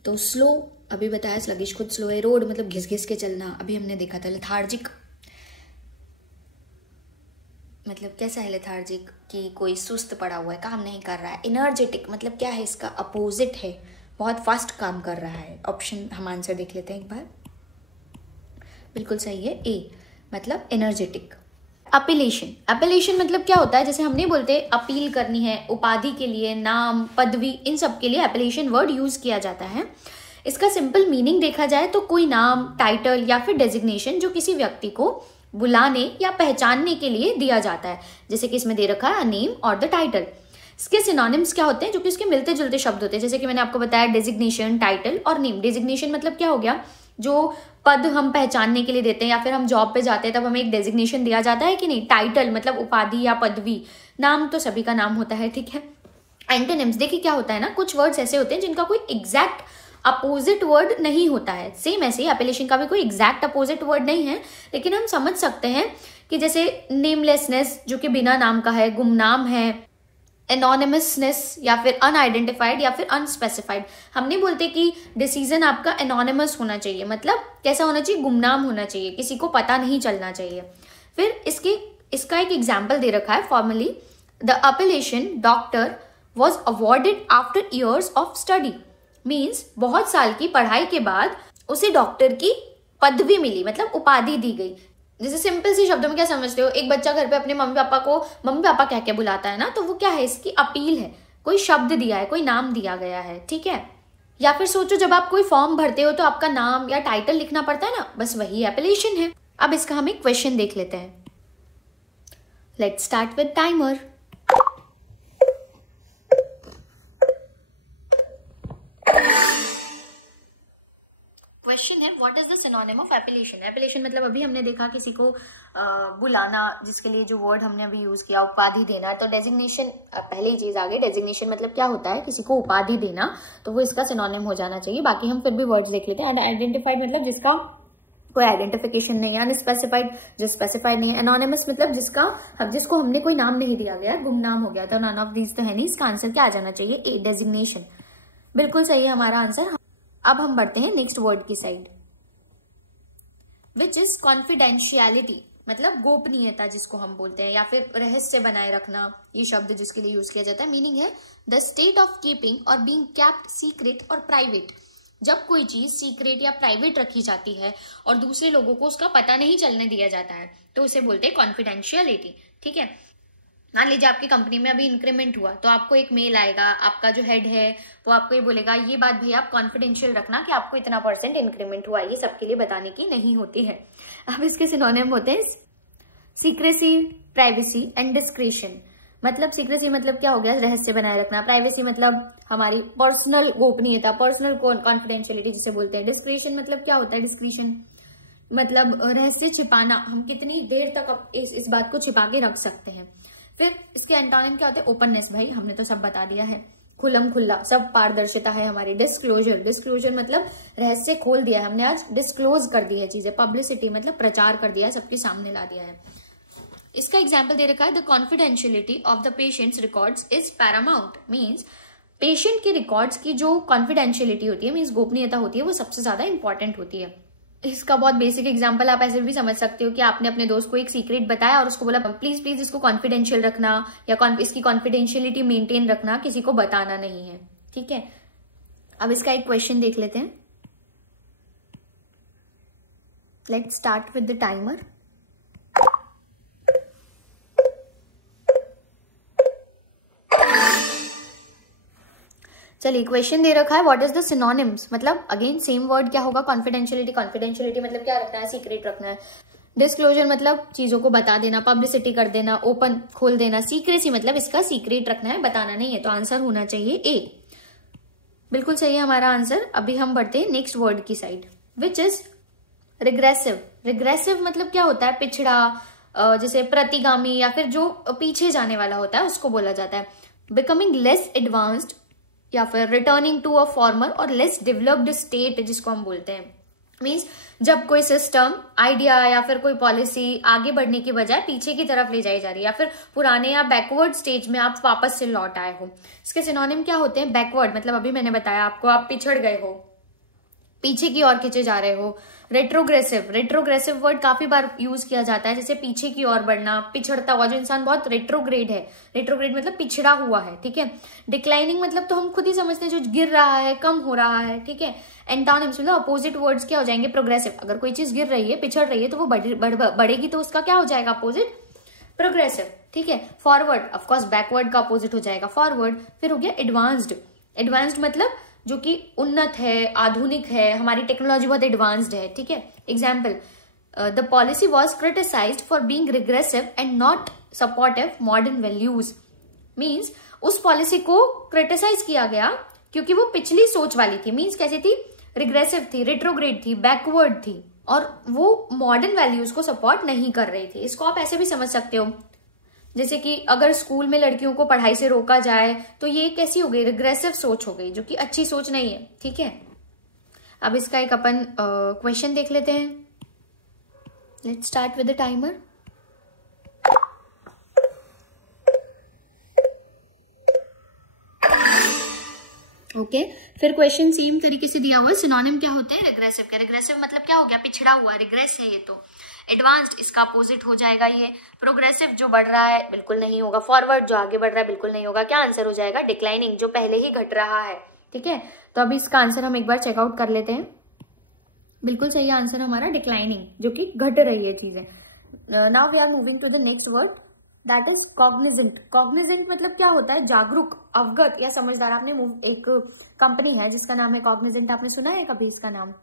तो स्लो अभी बताया, स्लगिश खुद स्लो है। रोड मतलब घिस घिस के चलना, अभी हमने देखा था। लेथार्जिक मतलब कैसा है? लेथार्जिक कि कोई सुस्त पड़ा हुआ है, काम नहीं कर रहा है। एनर्जेटिक मतलब क्या है? इसका अपोजिट है, बहुत फास्ट काम कर रहा है। ऑप्शन हम आंसर देख लेते हैं एक बार। बिल्कुल सही है, ए मतलब एनर्जेटिक। अपीलेशन मतलब क्या होता है? जैसे हम नहीं बोलते अपील करनी है उपाधि के लिए, नाम, पदवी, इन सब के लिए अपीलेशन वर्ड यूज किया जाता है। इसका सिंपल मीनिंग देखा जाए तो कोई नाम, टाइटल या फिर डेजिग्नेशन जो किसी व्यक्ति को बुलाने या पहचानने के लिए दिया जाता है, जैसे कि इसमें दे रखा है अ नेम और द टाइटल। इसके सिनोनिम्स क्या होते हैं, जो कि इसके मिलते जुलते शब्द होते हैं, जैसे कि मैंने आपको बताया डेजिग्नेशन, टाइटल और नेम। डेजिग्नेशन मतलब क्या हो गया, जो पद हम पहचानने के लिए देते हैं, या फिर हम जॉब पे जाते हैं तब हमें एक डेजिग्नेशन दिया जाता है कि नहीं। टाइटल मतलब उपाधि या पदवी, नाम तो सभी का नाम होता है, ठीक है। एंटोनिम्स, देखिए क्या होता है ना, कुछ वर्ड्स ऐसे होते हैं जिनका कोई एग्जैक्ट अपोजिट वर्ड नहीं होता है। सेम ऐसे ही एपेलेशन का भी कोई एग्जैक्ट अपोजिट वर्ड नहीं है, लेकिन हम समझ सकते हैं कि जैसे नेमलेसनेस जो कि बिना नाम का है, गुमनाम है, एनोनिमसनेस या फिर अनआइडेंटिफाइड या फिर अनस्पेसिफाइड। हम नहीं बोलते कि डिसीजन आपका एनोनिमस होना चाहिए, मतलब कैसा होना चाहिए, गुमनाम होना चाहिए, किसी को पता नहीं चलना चाहिए। फिर इसका एक एग्जाम्पल दे रखा है formally, the appellation doctor was awarded after years of study. Means बहुत साल की पढ़ाई के बाद उसे डॉक्टर की पदवी मिली, मतलब उपाधि दी गई। जैसे सिंपल सी शब्दों में क्या समझते हो, एक बच्चा घर पे अपने मम्मी पापा को मम्मी पापा कह के बुलाता है ना, तो वो क्या है, इसकी अपील है, कोई शब्द दिया है, कोई नाम दिया गया है, ठीक है। या फिर सोचो जब आप कोई फॉर्म भरते हो तो आपका नाम या टाइटल लिखना पड़ता है ना, बस वही एपेलेशन है। अब इसका हम एक क्वेश्चन देख लेते हैं। Let's start with timer. Question है what is the synonym of appellation. Appellation मतलब अभी हमने देखा किसी को बुलाना, जिसके लिए जो वर्ड हमने अभी यूज किया उपाधि देना। तो डेजिग्नेशन पहली चीज आ गई। डेजिग्नेशन मतलब क्या होता है, किसी को उपाधि देना, तो वो इसका सिनोनिम हो जाना चाहिए। बाकी हम फिर भी वर्ड्स देख लेते हैं। आइडेंटिफाइड मतलब जिसका कोई आइडेंटिफिकेशन नहीं है। अनस्पेसिफाइड जो स्पेसिफाइड नहीं है। एनोनिमस मतलब जिसको हमने कोई नाम नहीं दिया गया, गुमनाम हो गया। तो नन ऑफ दीज तो है नहीं, इसका आंसर क्या आ जाना चाहिए, ए, डेजिग्नेशन। बिल्कुल सही है हमारा आंसर। अब हम बढ़ते हैं नेक्स्ट वर्ड की साइड, विच इज कॉन्फिडेंशियलिटी, मतलब गोपनीयता जिसको हम बोलते हैं, या फिर रहस्य बनाए रखना, ये शब्द जिसके लिए यूज किया जाता है। मीनिंग है द स्टेट ऑफ कीपिंग और बीइंग केप्ट सीक्रेट और प्राइवेट। जब कोई चीज सीक्रेट या प्राइवेट रखी जाती है और दूसरे लोगों को उसका पता नहीं चलने दिया जाता है, तो उसे बोलते हैं कॉन्फिडेंशियलिटी, ठीक है। मान लीजिए आपकी कंपनी में अभी इंक्रीमेंट हुआ, तो आपको एक मेल आएगा, आपका जो हेड है वो आपको ये बोलेगा, ये बात भैया आप कॉन्फिडेंशियल रखना कि आपको इतना % इंक्रीमेंट हुआ, ये सबके लिए बताने की नहीं होती है। अब इसके सिनोनिम होते हैं सीक्रेसी, प्राइवेसी एंड डिस्क्रेशन। मतलब सीक्रेसी मतलब क्या हो गया, रहस्य बनाए रखना। प्राइवेसी मतलब हमारी पर्सनल गोपनीयता, पर्सनल कॉन्फिडेंशियलिटी जिसे बोलते हैं। डिस्क्रेशन मतलब क्या होता है, डिस्क्रिशन मतलब रहस्य छिपाना, हम कितनी देर तक इस बात को छिपा के रख सकते हैं। फिर इसके एंटोनिम क्या होते हैं, ओपननेस, भाई हमने तो सब बता दिया है, खुलम खुल्ला, सब पारदर्शिता है हमारी। डिस्क्लोजर, डिस्क्लोजर मतलब रहस्य खोल दिया है हमने, आज डिस्क्लोज कर दी है चीजें। पब्लिसिटी मतलब प्रचार कर दिया है, सबके सामने ला दिया है। इसका एग्जाम्पल दे रखा है, the confidentiality of the patients records is Paramount. Means patient के रिकॉर्ड्स की जो कॉन्फिडेंशियलिटी होती है, मीन्स गोपनीयता होती है, वो सबसे ज्यादा इंपॉर्टेंट होती है। इसका बहुत बेसिक एग्जांपल आप ऐसे भी समझ सकते हो कि आपने अपने दोस्त को एक सीक्रेट बताया और उसको बोला प्लीज प्लीज इसको कॉन्फिडेंशियल रखना, या इसकी कॉन्फिडेंशियलिटी मेंटेन रखना, किसी को बताना नहीं है, ठीक है। अब इसका एक क्वेश्चन देख लेते हैं। Let's start with the timer. चलिए क्वेश्चन दे रखा है व्हाट इज द सिनोनिम्स, मतलब अगेन सेम वर्ड क्या होगा, कॉन्फिडेंशियलिटी। कॉन्फिडेंशियलिटी मतलब क्या रखना है, सीक्रेट रखना है। डिस्क्लोजर मतलब चीजों को बता देना, पब्लिसिटी कर देना, ओपन खोल देना। सीक्रेसी मतलब इसका सीक्रेट रखना है, बताना नहीं है। तो आंसर होना चाहिए ए। बिल्कुल सही है हमारा आंसर। अभी हम बढ़ते हैं नेक्स्ट वर्ड की side, which is regressive. Regressive मतलब क्या होता है, पिछड़ा, जैसे प्रतिगामी या फिर जो पीछे जाने वाला होता है उसको बोला जाता है। बिकमिंग लेस एडवांस्ड या फिर रिटर्निंग टू अ फॉर्मर और लेस डेवलप्ड स्टेट जिसको हम बोलते हैं। मीन्स जब कोई सिस्टम, आइडिया या फिर कोई पॉलिसी आगे बढ़ने की बजाय पीछे की तरफ ले जाई जा रही है, या फिर पुराने या बैकवर्ड स्टेज में आप वापस से लौट आए हो। इसके सिनोनिम क्या होते हैं, बैकवर्ड मतलब अभी मैंने बताया आपको, आप पिछड़ गए हो, पीछे की ओर खींचे जा रहे हो। रेट्रोग्रेसिव, रेट्रोग्रेसिव वर्ड काफी बार यूज किया जाता है, जैसे पीछे की ओर बढ़ना, पिछड़ता हुआ, जो इंसान बहुत रेट्रोग्रेड है। रेट्रोग्रेड मतलब पिछड़ा हुआ है, ठीक है। डिक्लाइनिंग मतलब तो हम खुद ही समझते हैं, जो गिर रहा है, कम हो रहा है, ठीक है। एंटोनिम्स मतलब अपोजिट वर्ड्स क्या हो जाएंगे, प्रोग्रेसिव। अगर कोई चीज गिर रही है, पिछड़ रही है, तो वो बढ़ेगी, तो उसका क्या हो जाएगा, अपोजिट, प्रोग्रेसिव, ठीक है। फॉरवर्ड ऑफकोर्स बैकवर्ड का अपोजिट हो जाएगा, फॉरवर्ड। फिर हो गया एडवांस्ड। एडवांस्ड मतलब जो कि उन्नत है, आधुनिक है, हमारी टेक्नोलॉजी बहुत एडवांस्ड है, ठीक है। Example, the policy was criticised for being regressive and not supportive modern values. Means उस पॉलिसी को क्रिटिसाइज किया गया क्योंकि वो पिछली सोच वाली थी। मीन्स कैसी थी? रिग्रेसिव थी, रेट्रोग्रेड थी, बैकवर्ड थी, और वो मॉडर्न वैल्यूज को सपोर्ट नहीं कर रही थी। इसको आप ऐसे भी समझ सकते हो, जैसे कि अगर स्कूल में लड़कियों को पढ़ाई से रोका जाए तो ये कैसी हो गई? रिग्रेसिव सोच हो गई, जो कि अच्छी सोच नहीं है। ठीक है, अब इसका एक अपन क्वेश्चन देख लेते हैं। Let's start with the timer. Okay, फिर क्वेश्चन सेम तरीके से दिया हुआ है। सिनोनिम क्या होते हैं? रिग्रेसिव के। रिग्रेसिव मतलब क्या हो गया? पिछड़ा हुआ, रिग्रेस है ये तो। एडवांस्ड इसका अपोजिट हो जाएगा ये। प्रोग्रेसिव जो बढ़ रहा है बिल्कुल नहीं होगा। फॉरवर्ड जो आगे बढ़ रहा है बिल्कुल नहीं होगा। क्या आंसर हो जाएगा? डिक्लाइनिंग, जो पहले ही घट रहा है। ठीक है, तो अभी इसका आंसर हम एक बार चेकआउट कर लेते हैं। बिल्कुल सही आंसर हमारा डिक्लाइनिंग, जो कि घट रही है चीजें। Now we are moving to the next word, that is cognizant. Cognizant मतलब क्या होता है? जागरूक, अवगत या समझदार। आपने एक कंपनी है जिसका नाम है कॉग्निजेंट, आपने सुना है कभी इसका नाम?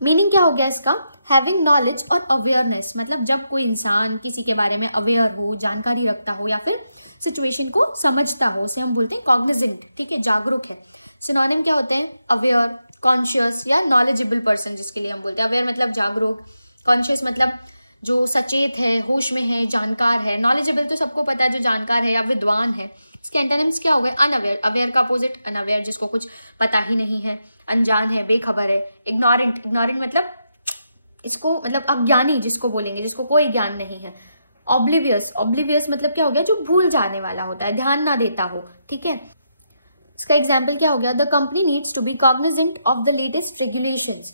मीनिंग क्या हो गया इसका? हैविंग नॉलेज और अवेयरनेस, मतलब जब कोई इंसान किसी के बारे में अवेयर हो, जानकारी रखता हो, या फिर सिचुएशन को समझता हो, उसे हम बोलते हैं कॉग्निजेंट। ठीक है, जागरूक है। सिनोनिम क्या होते हैं? अवेयर, कॉन्शियस या नॉलेजेबल पर्सन, जिसके लिए हम बोलते हैं। अवेयर मतलब जागरूक, कॉन्शियस मतलब जो सचेत है, होश में है, जानकार है। नॉलेजेबल तो सबको पता है, जो जानकार है या विद्वान है। इसके एंटोनिम्स क्या हो गए? अनअवेयर, अवेयर का अपोजिट अनअवेयर, जिसको कुछ पता ही नहीं है, अनजान है, बेखबर है। इग्नोरेंट, इग्नोरेंट मतलब इसको मतलब अज्ञानी जिसको बोलेंगे, जिसको कोई ज्ञान नहीं है। ऑब्लिवियस, ऑब्लिवियस मतलब क्या हो गया? जो भूल जाने वाला होता है, ध्यान ना देता हो। ठीक है, इसका एग्जाम्पल क्या हो गया? The company needs to be cognizant of the latest regulations.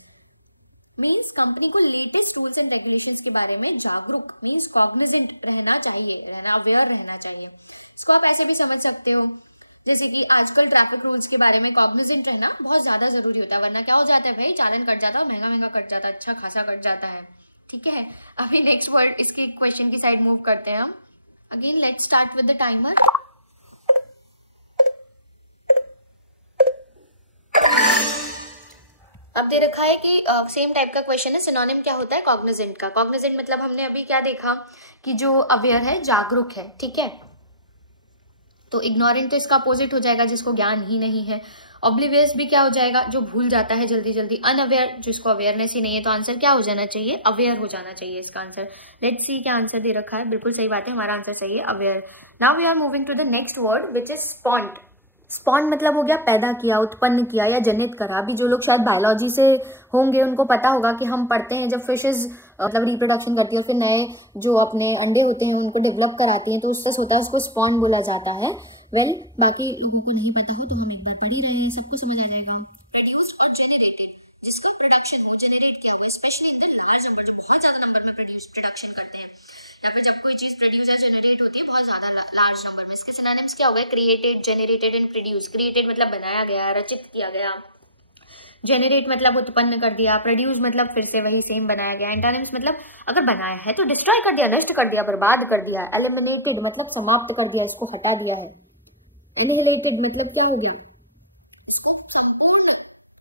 Means company को लेटेस्ट रूल्स एंड रेगुलेशंस के बारे में जागरूक, मीन्स कॉग्निजेंट रहना चाहिए, रहना अवेयर रहना चाहिए। इसको आप ऐसे भी समझ सकते हो, जैसे कि आजकल ट्रैफिक रूल्स के बारे में कॉग्निजेंट रहना बहुत ज्यादा जरूरी होता है, वरना क्या हो जाता है भाई? चालान कट जाता है, महंगा महंगा कट जाता है, अच्छा खासा कट जाता है। ठीक है, अभी नेक्स्ट वर्ड, इसके क्वेश्चन की साइड मूव करते हैं हम। Again let's start with the timer. अब दे रखा है कि सेम टाइप का क्वेश्चन है। सिनोनिम क्या होता है? कॉग्निजेंट का। कॉग्निजेंट मतलब हमने अभी क्या देखा कि जो अवेयर है, जागरूक है। ठीक है, तो इग्नोरेंट तो इसका अपोजिट हो जाएगा, जिसको ज्ञान ही नहीं है। ऑब्लिवियस भी क्या हो जाएगा? जो भूल जाता है जल्दी जल्दी। अनअवेयर, जिसको अवेयरनेस ही नहीं है। तो आंसर क्या हो जाना चाहिए? अवेयर हो जाना चाहिए इसका आंसर। लेट्स सी क्या आंसर दे रखा है। बिल्कुल सही बात है, हमारा आंसर सही है, aware. Now we are moving to the next word which is spawned. Spawn मतलब हो गया पैदा किया, उत्पन्न किया या जनित करा। अभी जो लोग शायद बायोलॉजी से होंगे उनको पता होगा कि हम पढ़ते हैं जब फिशेज मतलब रिप्रोडक्शन करती है, फिर नए जो अपने अंडे होते हैं उनको डेवलप कराती हैं, तो उससे होता है, उसको स्पॉन बोला जाता है। वेल, बाकी लोगों को नहीं पता हो तो हम एक बार पढ़ ही रहे हैं, सबको समझ आ जाएगा। प्रोड्यूस्ड और जेनरेटेड, जिसका प्रोडक्शन हो, जेनरेट किया हुआ, specially in the large number, जो बहुत ज्यादा नंबर में प्रोडक्शन करते हैं, या फिर जब कोई चीज प्रोड्यूस या जनरेट होती है बहुत ज्यादा लार्ज नंबर में। इसके सिनोनिम्स क्या हो गए? Created, generated and produce. Created मतलब बनाया गया, रचित किया गया। जेनरेट मतलब उत्पन्न कर दिया। प्रोड्यूस मतलब फिर से वही सेम बनाया गया। एंटोनिम्स मतलब अगर बनाया है तो डिस्ट्रॉय कर दिया, नष्ट कर दिया, बर्बाद कर दिया। एलिमिनेटेड मतलब समाप्त कर दिया, उसको हटा दिया है। एनिहिलेटेड मतलब क्या हो गया? इसको संपूर्ण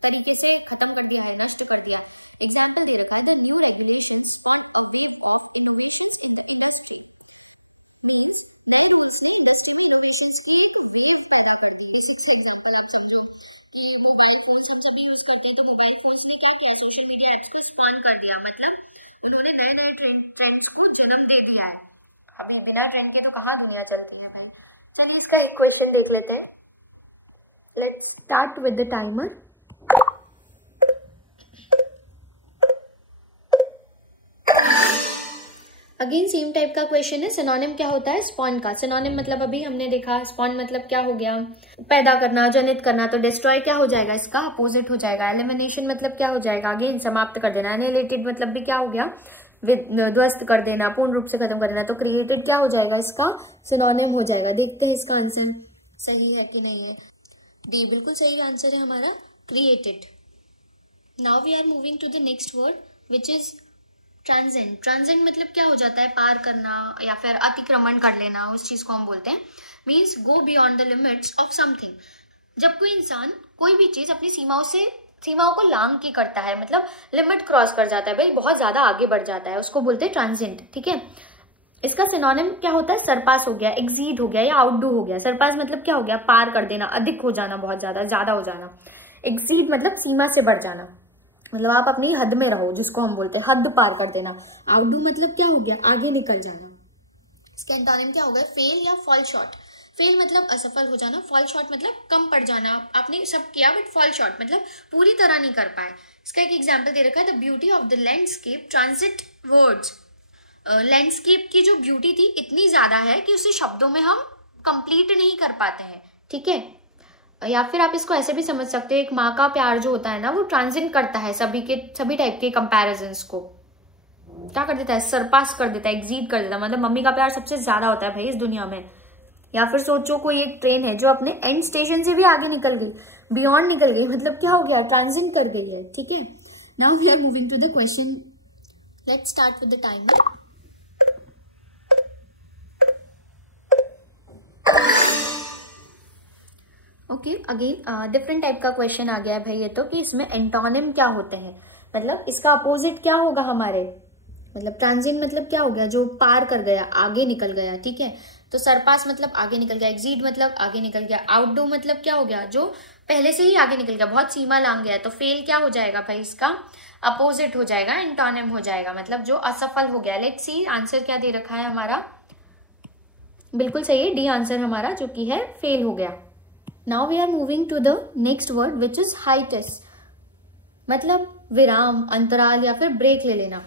तरीके से खत्म कर दिया है, नष्ट कर दिया है। एग्जाम्पल दे रखा है, the new regulations spawn a wave of innovations in the industry. Means नए रूल्स ने इंडस्ट्री में इनोवेशंस की एक वेव पैदा कर दी। बेसिक एग्जाम्पल आप समझो कि मोबाइल फोन्स हम सभी यूज करते हैं, तो मोबाइल फोन्स ने क्या किया? सोशल मीडिया एप्स को स्पॉन कर दिया, मतलब उन्होंने नए नए ट्रेंड्स को जन्म दे दिया है। अभी बिना ट्रेंड के तो कहाँ दुनिया चलती है। चलिए इसका एक क्वेश्चन देख लेते हैं। Let's start with the timer. Again same type का क्वेश्चन है। सिनोनिम क्या होता है? स्पॉन का। सिनोनिम मतलब अभी हमने देखा, स्पॉन मतलब क्या हो गया? पैदा करना, जनित करना। तो डिस्ट्रॉय क्या हो जाएगा? इसका अपोजिट हो जाएगा। एलिमिनेशन मतलब क्या हो जाएगा? अगेन समाप्त कर देना। एनिहिलेटेड मतलब भी क्या हो गया? ध्वस्त कर देना, पूर्ण रूप से खत्म कर देना। तो क्रिएटेड क्या हो जाएगा? इसका सिनोनिम हो जाएगा। देखते हैं इसका आंसर सही है कि नहीं है। डी बिल्कुल सही आंसर है हमारा, created. Now we are moving to the next word which is transient. Transient मतलब क्या हो जाता है? पार करना या फिर अतिक्रमण कर लेना, उस चीज को हम बोलते हैं। Means go beyond the limits of something. जब कोई इंसान कोई भी चीज अपनी सीमाओं से सीमाओं को लांग की करता है, मतलब लिमिट क्रॉस कर जाता है भाई, बहुत ज्यादा आगे बढ़ जाता है, उसको बोलते हैं ट्रांजिएंट। ठीक है, इसका सिनोनिम क्या होता है? सरपास हो गया, एक्सीड हो गया या आउटडू हो गया। सरपास मतलब क्या हो गया? पार कर देना, अधिक हो जाना, बहुत ज्यादा हो जाना। एक्सीड मतलब सीमा से बढ़ जाना, मतलब आप अपनी हद में रहो, जिसको हम बोलते हैं हद पार कर देना। आउटडू मतलब क्या हो गया? आगे निकल जाना। इसका एंटोनिम क्या होगा? फेल या फॉल शॉर्ट। फेल मतलब असफल हो जाना, फॉल शॉर्ट मतलब कम पड़ जाना, आपने सब किया बट फॉल शॉर्ट मतलब पूरी तरह नहीं कर पाए। इसका एक एग्जांपल दे रखा है, the beauty of the landscape transit words. Landscape की जो ब्यूटी थी इतनी ज्यादा है कि उसे शब्दों में हम कंप्लीट नहीं कर पाते हैं। ठीक है, या फिर आप इसको ऐसे भी समझ सकते हो, एक माँ का प्यार जो होता है ना, वो ट्रांजिट करता है सभी टाइप के कंपैरिजंस को, क्या कर देता है? सरपास कर देता है, एक्सीड कर देता है। मतलब मम्मी का प्यार सबसे ज्यादा होता है भाई इस दुनिया में। या फिर सोचो कोई एक ट्रेन है जो अपने एंड स्टेशन से भी आगे निकल गई, बियॉन्ड निकल गई, मतलब क्या हो गया? ट्रांजिट कर गई है। ठीक है, now we are moving to the question. Let's start with the timer. Okay, again different type का क्वेश्चन आ गया है भाई ये तो, कि इसमें एंटोनिम क्या होते हैं, मतलब इसका अपोजिट क्या होगा हमारे, मतलब ट्रांजिएंट मतलब क्या हो गया? जो पार कर गया, आगे निकल गया। ठीक है, तो सरपास मतलब आगे निकल गया, एक्सीड मतलब आगे निकल गया, आउटडू मतलब क्या हो गया? जो पहले से ही आगे निकल गया, बहुत सीमा लांग गया। तो फेल क्या हो जाएगा भाई? इसका अपोजिट हो जाएगा, एंटोनिम हो जाएगा, मतलब जो असफल हो गया। लेट्स सी आंसर क्या दे रखा है हमारा। बिल्कुल सही है, डी आंसर हमारा, जो कि है फेल हो गया। Now we are moving to the next word which is hiatus, मतलब विराम, अंतराल या फिर ब्रेक ले लेना।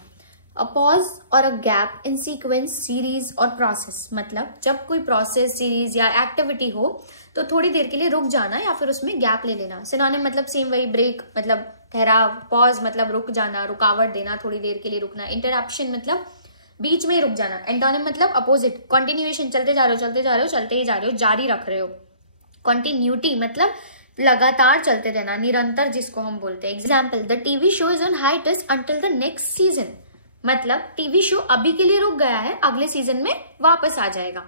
अ पॉज और a gap in sequence, series और प्रोसेस, मतलब जब कोई प्रोसेस, सीरीज या एक्टिविटी हो तो थोड़ी देर के लिए रुक जाना या फिर उसमें गैप ले लेना। सिनोनिम मतलब सेम वही, ब्रेक मतलब ठहराव, पॉज मतलब रुक जाना, रुकावट देना, थोड़ी देर के लिए रुकना। इंटरप्शन मतलब बीच में ही रुक जाना। एंटोनिम मतलब अपोजिट, कंटिन्यूएशन, चलते जा रहे हो, चलते ही जा रहे हो, जारी रख रहे हो। कंटिन्यूटी मतलब लगातार चलते रहना, निरंतर, जिसको हम बोलते हैं। Example, the TV show is on hiatus until the next season, मतलब टीवी शो अभी के लिए रुक गया है, अगले सीजन में वापस आ जाएगा।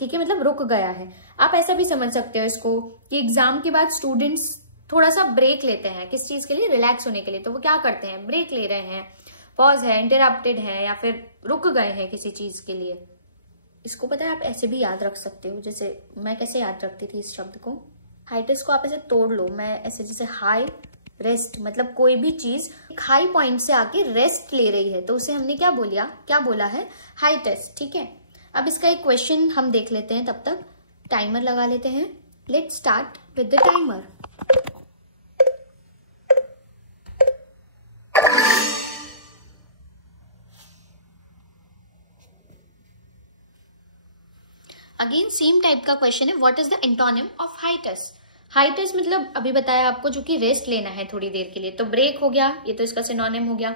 ठीक है, मतलब रुक गया है। आप ऐसा भी समझ सकते हो इसको कि एग्जाम के बाद स्टूडेंट्स थोड़ा सा ब्रेक लेते हैं, किस चीज के लिए? रिलैक्स होने के लिए। तो वो क्या करते हैं? ब्रेक ले रहे हैं, पॉज है, इंटरप्टेड है, या फिर रुक गए हैं किसी चीज के लिए। इसको पता है आप ऐसे भी याद रख सकते हो, जैसे मैं कैसे याद रखती थी इस शब्द को। हाइटस को आप ऐसे तोड़ लो, मैं ऐसे जैसे हाई रेस्ट, मतलब कोई भी चीज एक हाई पॉइंट से आके रेस्ट ले रही है तो उसे हमने क्या बोला है? हाइटस। ठीक है, अब इसका एक क्वेश्चन हम देख लेते हैं, तब तक टाइमर लगा लेते हैं। Let's start with the timer. Again same type का क्वेश्चन है, what is the antonym of hiatus. Hiatus मतलब अभी बताया आपको, जो कि रेस्ट लेना है थोड़ी देर के लिए। तो ब्रेक हो गया, ये तो इसका सिनोनिम हो गया।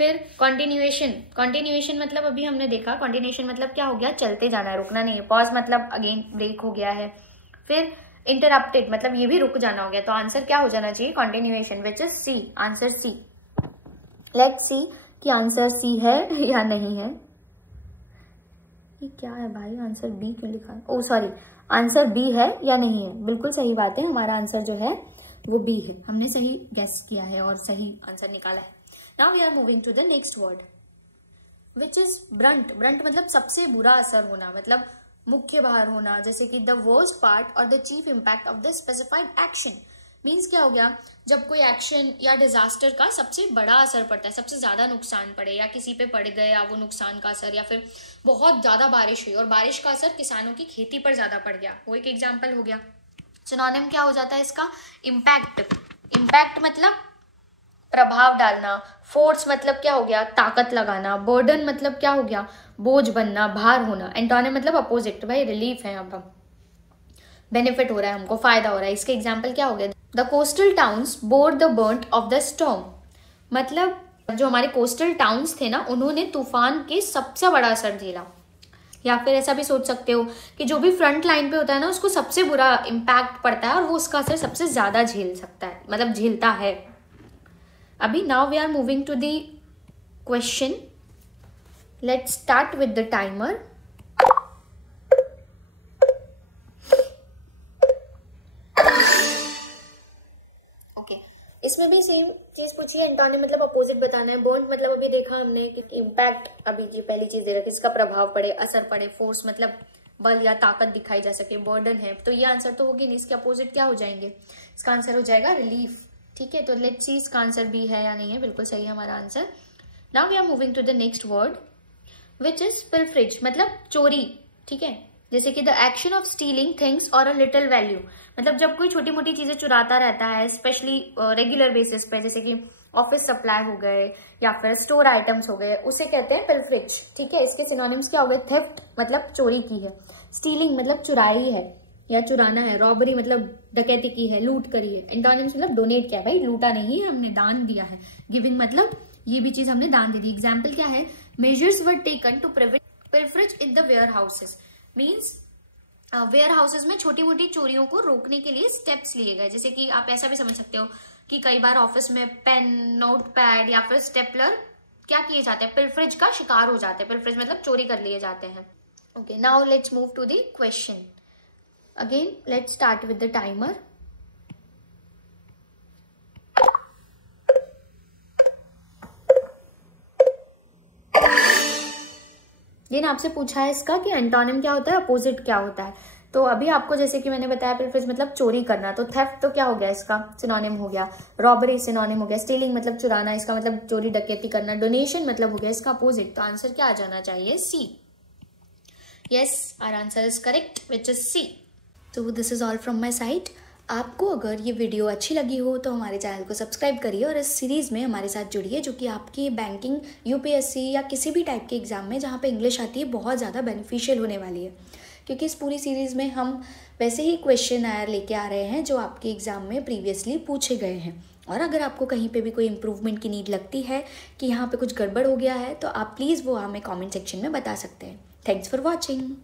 फिर कंटिन्यूएशन मतलब अभी हमने देखा, कंटिन्यूएशन मतलब क्या हो गया? चलते जाना है, रुकना नहीं है। पॉज मतलब अगेन ब्रेक हो गया है। फिर इंटरप्टेड मतलब ये भी रुक जाना हो गया। तो आंसर क्या हो जाना चाहिए? Continuation, which is C, answer C. Let's see कि आंसर सी है या नहीं है। ये क्या है भाई, आंसर बी क्यों लिखा है? ओ सॉरी, आंसर बी है या नहीं है। बिल्कुल सही बात है, हमारा आंसर जो है वो बी है, हमने सही गेस किया है और सही आंसर निकाला है। Now we are moving to the next word which is brunt. Brunt मतलब सबसे बुरा असर होना, मतलब मुख्य भार होना, जैसे कि द वर्स्ट पार्ट और the chief impact of the specified action. Means क्या हो गया? जब कोई एक्शन या डिजास्टर का सबसे बड़ा असर पड़ता है, सबसे ज्यादा नुकसान पड़े, या किसी पे पड़ गया वो नुकसान का असर, या फिर बहुत ज्यादा बारिश हुई और बारिश का असर किसानों की खेती पर ज्यादा पड़ गया, वो एक एग्जाम्पल हो गया। सिनोनिम क्या हो जाता है इसका? इम्पैक्ट। इम्पैक्ट मतलब प्रभाव डालना। फोर्स मतलब क्या हो गया? ताकत लगाना। बर्डन मतलब क्या हो गया? बोझ बनना, भार होना। एंटोनिम मतलब अपोजिट, भाई रिलीफ है, अब हम बेनिफिट हो रहा है, हमको फायदा हो रहा है। इसके एग्जाम्पल क्या हो गया? The coastal towns bore the बर्nt of the storm, मतलब जो हमारे कोस्टल टाउन्स थे ना, उन्होंने तूफान के सबसे बड़ा असर झेला। या फिर ऐसा भी सोच सकते हो कि जो भी फ्रंट लाइन पे होता है ना, उसको सबसे बुरा इम्पैक्ट पड़ता है और वो उसका असर सबसे ज्यादा झेल सकता है, मतलब झेलता है। अभी now we are moving to the question. Let's start with the timer. इसमें भी सेम चीज पूछी है, एंटोनिम मतलब अपोजिट बताना है। बॉन्ड मतलब अभी देखा हमने कि इम्पैक्ट, अभी ये पहली चीज दे रखी, इसका प्रभाव पड़े, असर पड़े, फोर्स मतलब बल या ताकत दिखाई जा सके, बर्डन है, तो ये आंसर तो होगी नहीं, इसके अपोजिट क्या हो जाएंगे, इसका आंसर हो जाएगा रिलीफ। ठीक है, तो लेट्स सी इसका आंसर भी है या नहीं है। बिल्कुल सही है हमारा answer. Now we are moving to the next word which is pilferage, मतलब चोरी। ठीक है, जैसे कि the action of stealing things और अ लिटिल वैल्यू, मतलब जब कोई छोटी मोटी चीजें चुराता रहता है, स्पेशली रेगुलर बेसिस पे, जैसे कि ऑफिस सप्लाई हो गए या फिर स्टोर आइटम्स हो गए, उसे कहते हैं पिल्फरेज। ठीक है, इसके सिनोनिम्स क्या हो गए, थेफ्ट मतलब चोरी की है, स्टीलिंग मतलब चुराई है या चुराना है, रॉबरी मतलब डकैती की है, लूट करी है, एंटोनिम्स मतलब डोनेट किया, भाई लूटा नहीं है हमने, दान दिया है, गिविंग मतलब ये भी चीज हमने दान दे दी। एग्जाम्पल क्या है, measures were taken to prevent pilferage in the warehouses, means warehouses में छोटी मोटी चोरियों को रोकने के लिए स्टेप्स लिए गए। जैसे कि आप ऐसा भी समझ सकते हो कि कई बार ऑफिस में पेन, नोटपैड या फिर स्टेपलर क्या किए जाते हैं, पिल्फरेज का शिकार हो जाते हैं। पिल्फरेज मतलब चोरी कर लिए जाते हैं। Okay, now let's move to the question. Again let's start with the timer. दिन आपसे पूछा है इसका कि एंटोनिम क्या होता है, अपोजिट क्या होता है। तो अभी आपको जैसे कि मैंने बताया पिल्फरेज मतलब चोरी करना, तो थेफ्ट तो क्या हो गया, इसका सिनोनिम हो गया, रॉबरी सिनोनिम हो गया, स्टीलिंग मतलब चुराना, इसका मतलब चोरी डकैती करना, डोनेशन मतलब हो गया इसका अपोजिट। तो आंसर क्या आ जाना चाहिए, C. Yes, our answer is correct which is C. तो this is all from my side. आपको अगर ये वीडियो अच्छी लगी हो तो हमारे चैनल को सब्सक्राइब करिए और इस सीरीज़ में हमारे साथ जुड़िए, जो कि आपकी बैंकिंग, यूपीएससी या किसी भी टाइप के एग्ज़ाम में जहाँ पे इंग्लिश आती है बहुत ज़्यादा बेनिफिशियल होने वाली है। क्योंकि इस पूरी सीरीज़ में हम वैसे ही क्वेश्चन आयर लेके आ रहे हैं जो आपके एग्ज़ाम में प्रीवियसली पूछे गए हैं। और अगर आपको कहीं पे भी कोई इम्प्रूवमेंट की नीड लगती है कि यहाँ पे कुछ गड़बड़ हो गया है, तो आप प्लीज़ वो हमें कमेंट सेक्शन में बता सकते हैं। Thanks for watching.